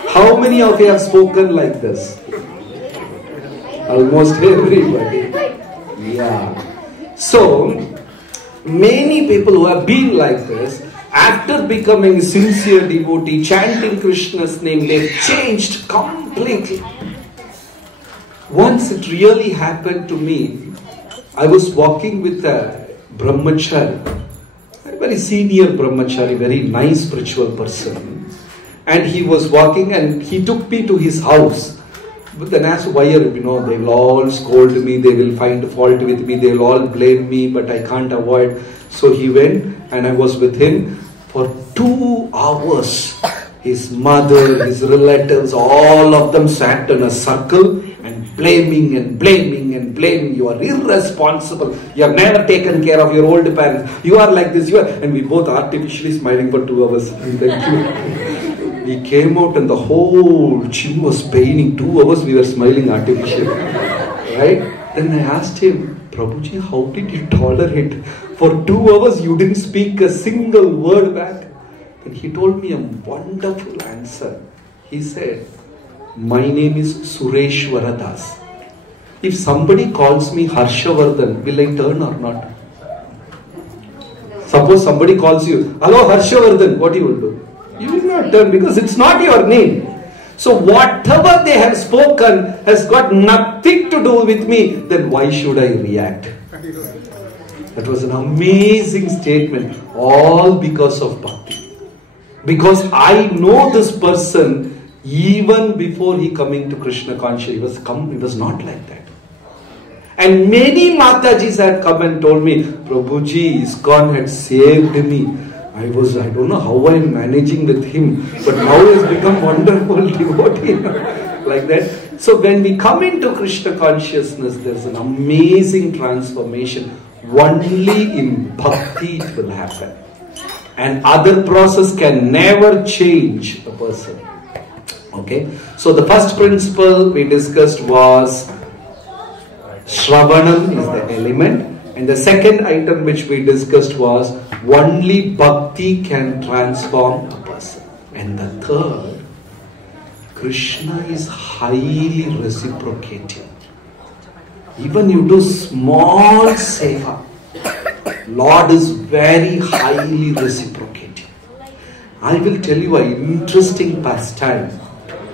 How many of you have spoken like this? Almost everybody. Yeah. So, many people who have been like this, after becoming sincere devotee, chanting Krishna's name, they've changed completely. Once it really happened to me. I was walking with a brahmachari, a very senior brahmachari, very nice spiritual person. And he was walking and he took me to his house. But then asked, why are you know, they will all scold me, they will find fault with me, they will all blame me, but I can't avoid. So he went and I was with him for 2 hours. His mother, his relatives, all of them sat in a circle and blaming and blaming and blaming. You are irresponsible. You have never taken care of your old parents. You are like this. You are. And we both artificially smiling for 2 hours. We came out and the whole chin was paining. 2 hours we were smiling artificially. Right? Then I asked him, Prabhuji, how did you tolerate? For 2 hours you didn't speak a single word back. And he told me a wonderful answer. He said, my name is Sureshwara Das. If somebody calls me Harshavardhan, will I turn or not? Suppose somebody calls you, hello Harshavardhan, what you will do? You will not turn because it's not your name. So whatever they have spoken has got nothing to do with me, then why should I react? That was an amazing statement, all because of Bhakti. Because I know this person even before he coming to Krishna Consciousness, he was not like that. And many Matajis had come and told me, Prabhuji, ISKCON had saved me. I don't know how I am managing with him, but now he has become wonderful devotee. Like that. So when we come into Krishna Consciousness, there is an amazing transformation. Only in Bhakti it will happen. And other process can never change a person. Okay. So the first principle we discussed was Shravanam is the element. And the second item which we discussed was only Bhakti can transform a person. And the third, Krishna is highly reciprocative. Even you do small seva, Lord is very highly reciprocative. I will tell you an interesting pastime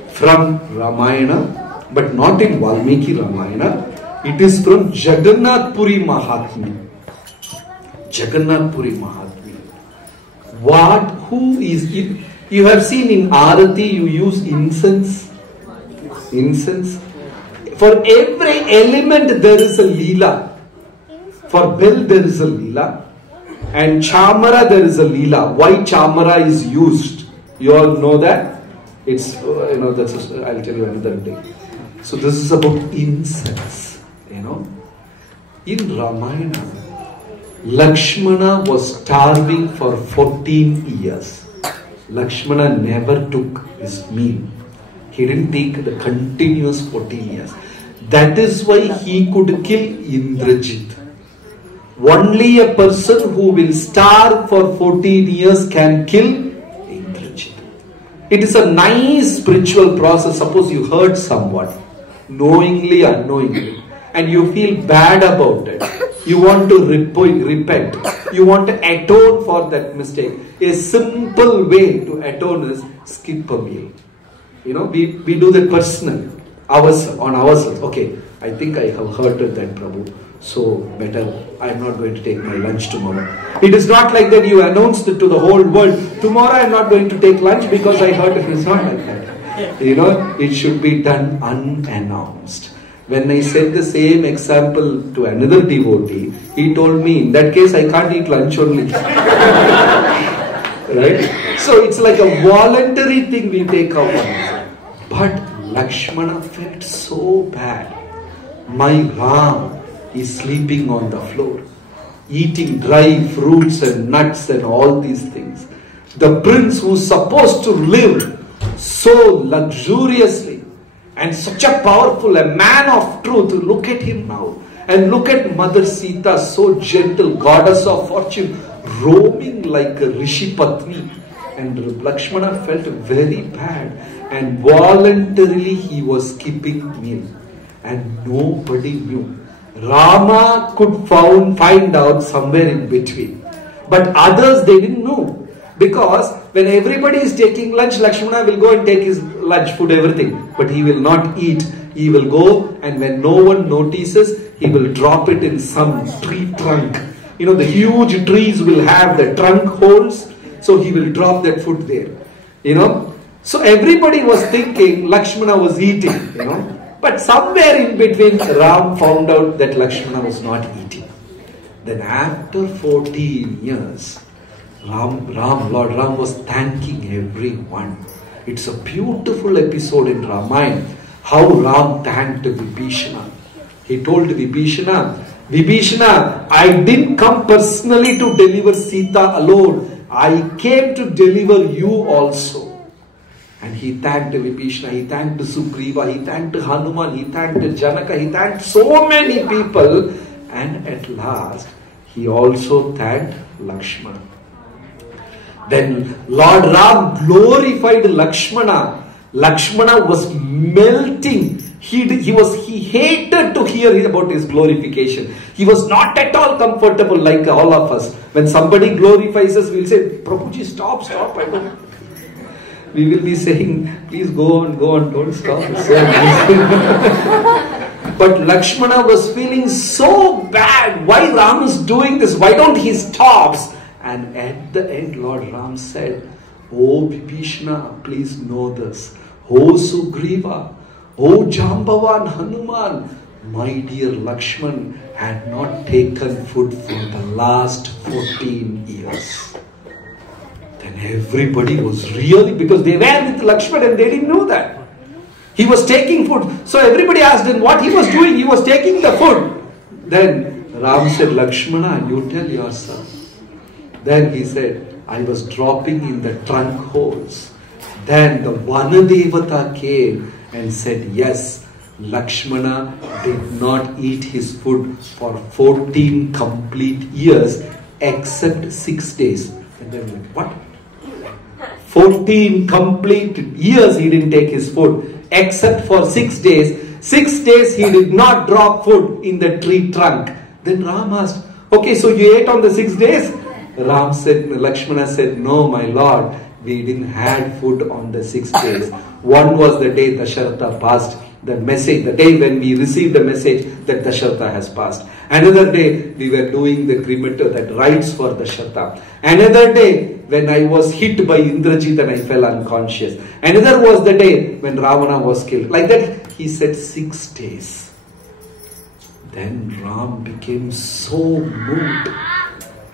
from Ramayana but not in Valmiki Ramayana. It is from Jagannath Puri Mahatmya. Jagannath Puri Mahatmya. Who is it? You have seen in Arati you use incense. Incense. For every element there is a Leela. For bell there is a Leela. And Chamara there is a Leela. Why Chamara is used? You all know that? It's, I'll tell you another day. So this is about incense, In Ramayana, Lakshmana was starving for 14 years. Lakshmana never took his meal. He didn't take the continuous 14 years. That is why he could kill Indrajit. Only a person who will starve for 14 years can kill Indrajit. It is a nice spiritual process. Suppose you hurt someone, knowingly, unknowingly, and you feel bad about it. You want to repent. You want to atone for that mistake. A simple way to atone is skip a meal. We do that personally, on ourselves. Okay, I think I have hurted that Prabhu, so better I am not going to take my lunch tomorrow. It is not like that you announced it to the whole world. Tomorrow I am not going to take lunch because I hurt it. It's not like that. It should be done unannounced. When I said the same example to another devotee, he told me, in that case I can't eat lunch only. Right? So it's like a voluntary thing we take up on. But Lakshmana felt so bad. My Ram is sleeping on the floor, eating dry fruits and nuts and all these things. The prince who's supposed to live so luxuriously and such a powerful, a man of truth, look at him now. And look at Mother Sita, so gentle, goddess of fortune, roaming like a Rishi Patni. And Lakshmana felt very bad. And voluntarily he was skipping meal. And nobody knew. Rama could find out somewhere in between. But others, they didn't know. Because when everybody is taking lunch, Lakshmana will go and take his lunch, food, everything. But he will not eat. He will go, and when no one notices, he will drop it in some tree trunk. The huge trees will have the trunk holes. So he will drop that food there. So everybody was thinking Lakshmana was eating, But somewhere in between, Ram found out that Lakshmana was not eating. Then after 14 years, Lord Ram was thanking everyone. It's a beautiful episode in Ramayana. How Ram thanked Vibhishana. He told Vibhishana, I didn't come personally to deliver Sita alone. I came to deliver you also. And he thanked Vibhishana, he thanked Sugriva, he thanked Hanuman, he thanked Janaka, he thanked so many people. And at last, he also thanked Lakshmana. Then Lord Ram glorified Lakshmana. Lakshmana was melting. He hated to hear about his glorification. He was not at all comfortable like all of us. When somebody glorifies us, we will say, Prabhuji, stop. We will be saying, please go on, don't stop. But Lakshmana was feeling so bad. Why Ram is doing this? Why don't he stop? And at the end, Lord Ram said, Oh Vibhishana, please know this. Oh Sugriva, oh Jambavan, Hanuman, my dear Lakshman had not taken food for the last 14 years. Then everybody was really, because they were with Lakshman and they didn't know that. He was taking food. So everybody asked him what he was doing. He was taking the food. Then Ram said, Lakshmana, you tell yourself. Then he said, I was dropping in the trunk holes. Then the Vanadevata came and said, yes, Lakshmana did not eat his food for 14 complete years except 6 days. And then what? 14 complete years he didn't take his food except for 6 days. 6 days he did not drop food in the tree trunk. Then Ram asked, okay, so you ate on the 6 days? Lakshmana said, no, my lord, we didn't have food on the 6 days. One was the day Dasharatha passed. the message, the day when we received the message that Dasharatha has passed. Another day, we were doing the cremator, that rites for Dasharatha. Another day, when I was hit by Indrajit and I fell unconscious. Another was the day when Ravana was killed. Like that, he said 6 days. Then Ram became so moved.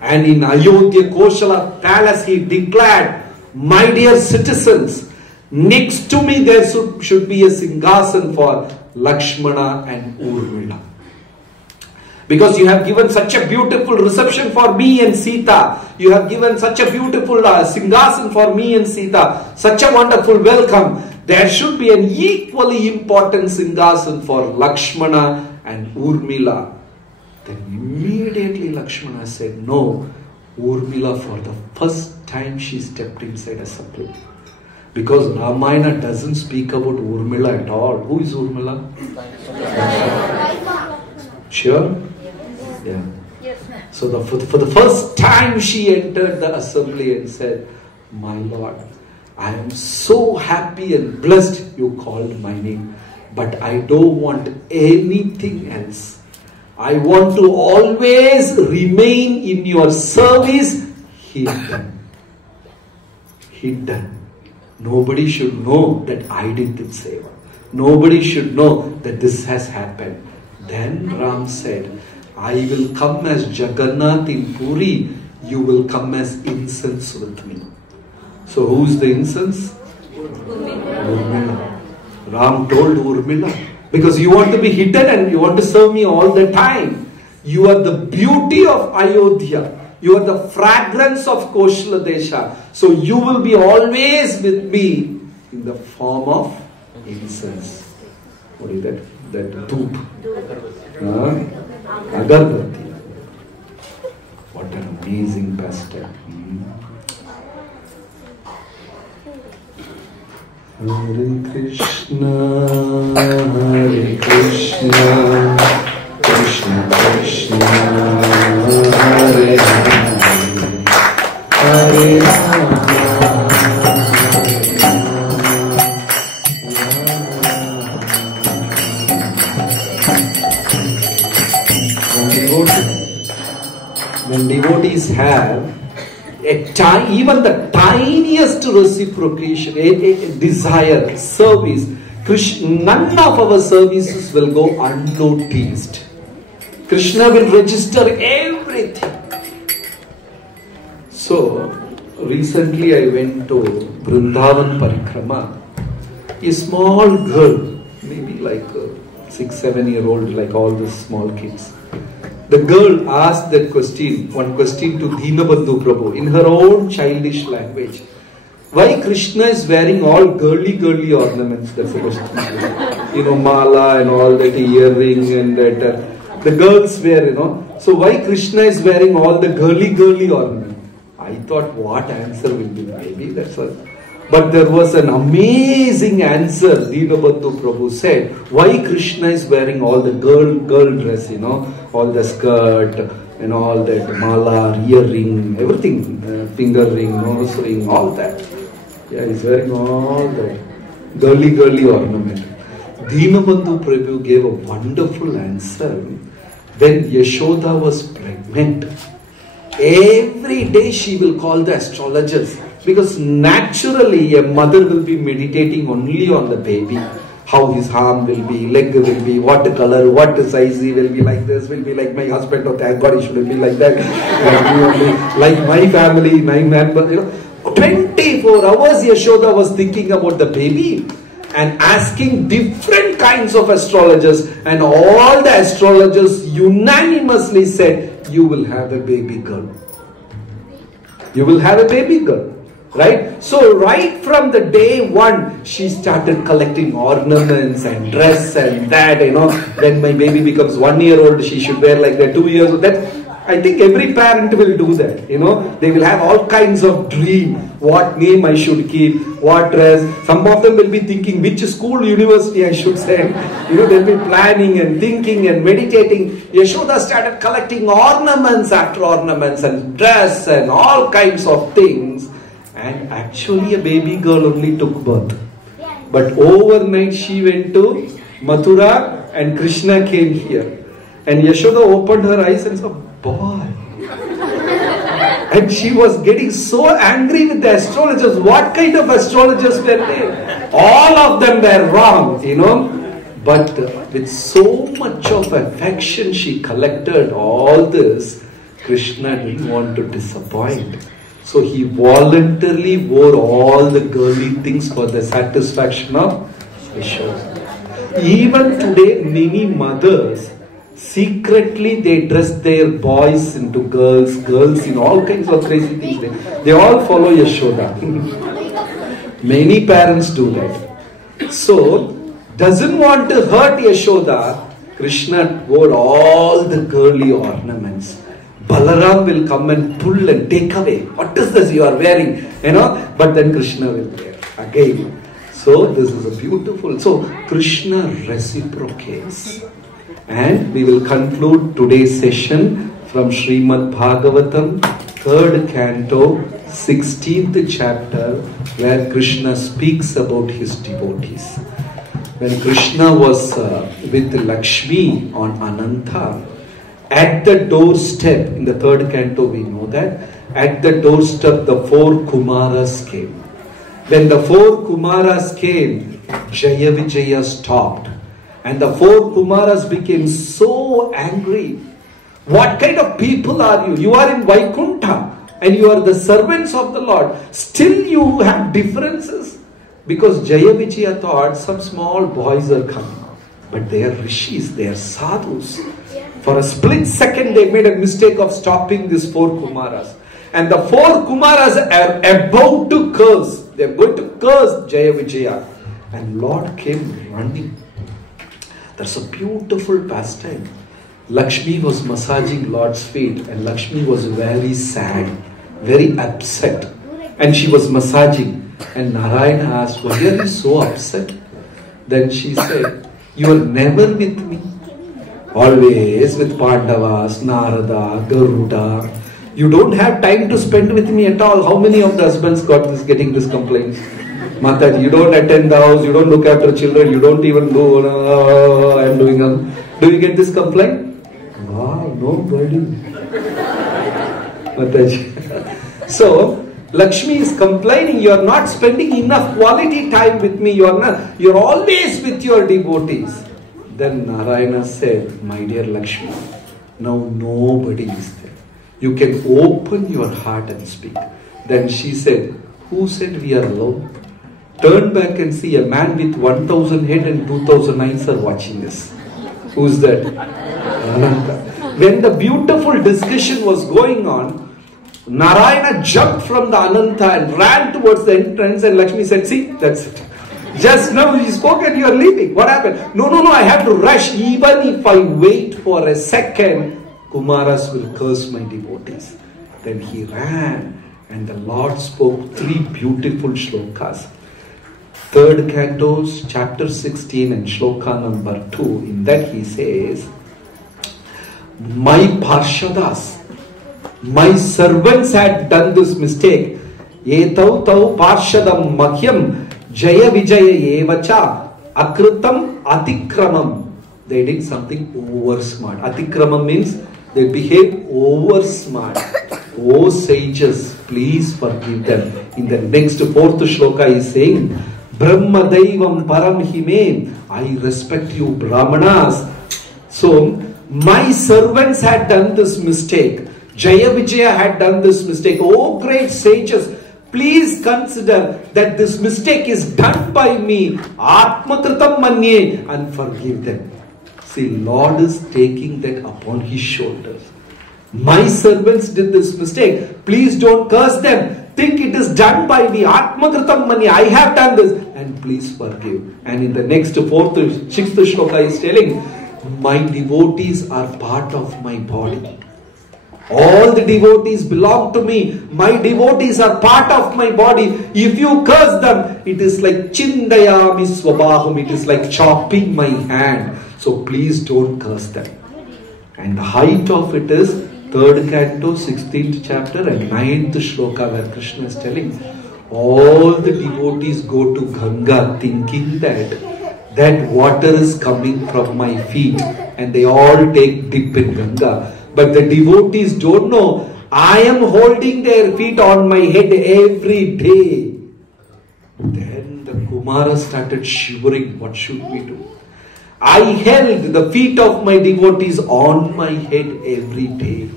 And in Ayodhya Koshala palace, he declared, my dear citizens, next to me there should be a Singhasan for Lakshmana and Urmila. Because you have given such a beautiful reception for me and Sita. You have given such a beautiful Singhasan for me and Sita. Such a wonderful welcome. There should be an equally important Singhasan for Lakshmana and Urmila. Then immediately Lakshmana said, no, Urmila for the first time she stepped inside a sublime. Because Ramayana doesn't speak about Urmila at all. Who is Urmila? Sure? Yeah. So for the first time she entered the assembly and said, my Lord, I am so happy and blessed you called my name. But I don't want anything else. I want to always remain in your service hidden. Hidden. Nobody should know that I did this seva. Nobody should know that this has happened. Then Ram said, I will come as Jagannath in Puri. You will come as incense with me. So who's the incense? Urmila. Ram told Urmila, because you want to be hidden and you want to serve me all the time. You are the beauty of Ayodhya. You are the fragrance of Koshala Desha. So you will be always with me in the form of incense. What is that? That dhoop. Agarbatti. What an amazing pastime. Hare Krishna, Krishna Krishna, Hare Hare, Hare Rama. When devotees have even the tiniest reciprocation, a desire, service, none of our services will go unnoticed. Krishna will register everything. So, recently I went to Vrindavan Parikrama. A small girl, maybe like 6-7-year-old, like all the small kids. The girl asked that question, one question to Dinabandhu Prabhu in her own childish language. Why Krishna is wearing all girly ornaments? That's the question. Mala and all that, earring and that. The girls wear, So why Krishna is wearing all the girly ornaments? I thought what answer will be, maybe that's all. But there was an amazing answer. Dinabandhu Prabhu said, why Krishna is wearing all the girl dress, all the skirt and all that, mala, earring, everything, finger ring, nose ring, all that. Yeah, he's wearing all that girly ornament. Dinabandhu Prabhu gave a wonderful answer. When Yashoda was pregnant, every day she will call the astrologers. Because naturally a mother will be meditating only on the baby. How his arm will be, leg will be, what color, what size he will be, like this, will be like my husband, or thank God he shouldn't be like that. Like my family, my member, 24 hours Yashoda was thinking about the baby and asking different kinds of astrologers, and all the astrologers unanimously said, you will have a baby girl. You will have a baby girl. Right? So right from the day one, she started collecting ornaments and dress and that, when my baby becomes 1 year old, she should wear like that, 2 years old. That, I think every parent will do that, They will have all kinds of dream. What name I should keep, what dress. Some of them will be thinking which school, university I should send. They'll be planning and thinking and meditating. Yashoda started collecting ornaments after ornaments and dress and all kinds of things. And actually a baby girl only took birth. But overnight she went to Mathura and Krishna came here. And Yashoda opened her eyes and said, boy. And she was getting so angry with the astrologers. What kind of astrologers were they? All of them were wrong, you know. But with so much of affection she collected all this, Krishna didn't want to disappoint. So he voluntarily wore all the girly things for the satisfaction of Yashoda. Even today, many mothers, secretly they dress their boys into girls, girls in all kinds of crazy things. They all follow Yashoda. Many parents do that. So, doesn't want to hurt Yashoda, Krishna wore all the girly ornaments. Balaram will come and pull and take away. What is this you are wearing? You know, but then Krishna will wear again. So, this is a beautiful. So, Krishna reciprocates. And we will conclude today's session from Srimad Bhagavatam, 3rd canto, 16th chapter, where Krishna speaks about his devotees. When Krishna was with Lakshmi on Ananta, at the doorstep, in the 3rd canto we know that, at the doorstep the 4 Kumaras came. When the 4 Kumaras came, Jaya Vijaya stopped. And the 4 Kumaras became so angry. What kind of people are you? You are in Vaikuntha and you are the servants of the Lord. Still you have differences. Because Jaya Vijaya thought some small boys are coming. But they are rishis, they are sadhus. For a split second they made a mistake of stopping these 4 Kumaras. And the 4 Kumaras are about to curse. They are going to curse Jaya Vijaya. And Lord came running. That's a beautiful pastime. Lakshmi was massaging Lord's feet and Lakshmi was very sad, very upset. And she was massaging. And Narayana asked, why are you so upset? Then she said, you are never with me. Always with Pandavas, Narada, Garuda. You don't have time to spend with me at all. How many of the husbands getting this complaint? Mataji, you don't attend the house, you don't look after children, you don't even do, I'm doing. Do you get this complaint? Wow, nobody. Mataji. So, Lakshmi is complaining, you are not spending enough quality time with me, you are always with your devotees. Then Narayana said, my dear Lakshmi, now nobody is there. You can open your heart and speak. Then she said, who said we are alone? Turn back and see a man with 1,000 head and 2,000 eyes are watching this. Who's that? Ananta. When the beautiful discussion was going on, Narayana jumped from the Ananta and ran towards the entrance and Lakshmi said, see, that's it. Just now you spoke and you are leaving. What happened? No, I have to rush. Even if I wait for a second, Kumaras will curse my devotees. Then he ran and the Lord spoke 3 beautiful shlokas. 3rd canto, chapter 16 and shloka number 2. In that he says, my Parshadas, my servants had done this mistake. Etau tau Parshadam Mahyam Jaya Vijaya Evacha Akritam Atikramam. They did something over smart. Atikramam means they behave over smart. O sages, please forgive them. In the next 4th shloka he is saying, Brahma Daivam Param Hime. I respect you, Brahmanas. So, my servants had done this mistake. Jaya Vijaya had done this mistake. Oh, great sages, please consider that this mistake is done by me. Atmakritam manye, and forgive them. See, Lord is taking that upon his shoulders. My servants did this mistake. Please don't curse them. Think it is done by me. Atmakritam manye. I have done this. And please forgive. And in the next 4th, 6th shloka is telling, my devotees are part of my body. All the devotees belong to me. My devotees are part of my body. If you curse them, it is like chindayami swabaham. It is like chopping my hand. So please don't curse them. And the height of it is 3rd canto, 16th chapter and 9th shloka, where Krishna is telling, all the devotees go to Ganga thinking that that water is coming from my feet, and they all take dip in Ganga. But the devotees don't know, I am holding their feet on my head every day. Then the Kumara started shivering. What should we do? I held the feet of my devotees on my head every day.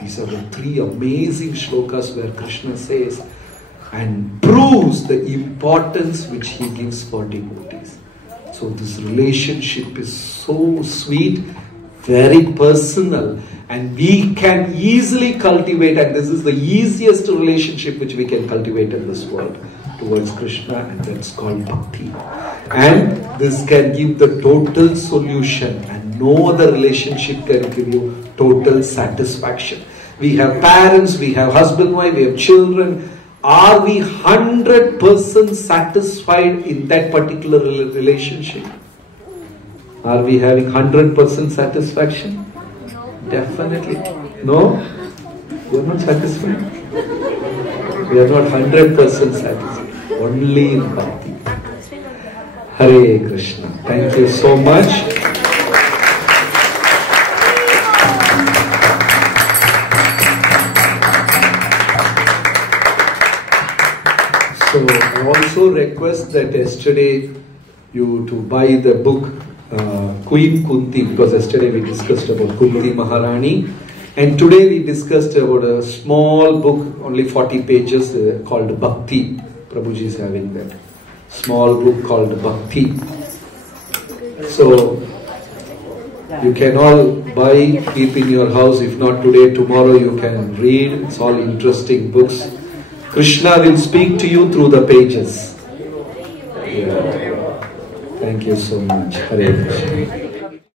These are the three amazing shlokas where Krishna says and proves the importance which he gives for devotees. So this relationship is so sweet, very personal, and we can easily cultivate, and this is the easiest relationship which we can cultivate in this world towards Krishna, and that's called Bhakti. And this can give the total solution, and no other relationship can give you total satisfaction. We have parents, we have husband, wife, we have children. Are we 100% satisfied in that particular relationship? Are we having 100% satisfaction? Definitely. No? We are not satisfied. We are not 100% satisfied. Only in Bhakti. Hare Krishna. Thank you so much. So I also request that yesterday you to buy the book Queen Kunti, because yesterday we discussed about Kunti Maharani, and today we discussed about a small book, only 40 pages, called Bhakti. Prabhuji is having that small book called Bhakti. So you can all buy, keep in your house. If not today, tomorrow you can read. It's all interesting books. Krishna will speak to you through the pages. Yeah. Thank you so much. Hare Krishna.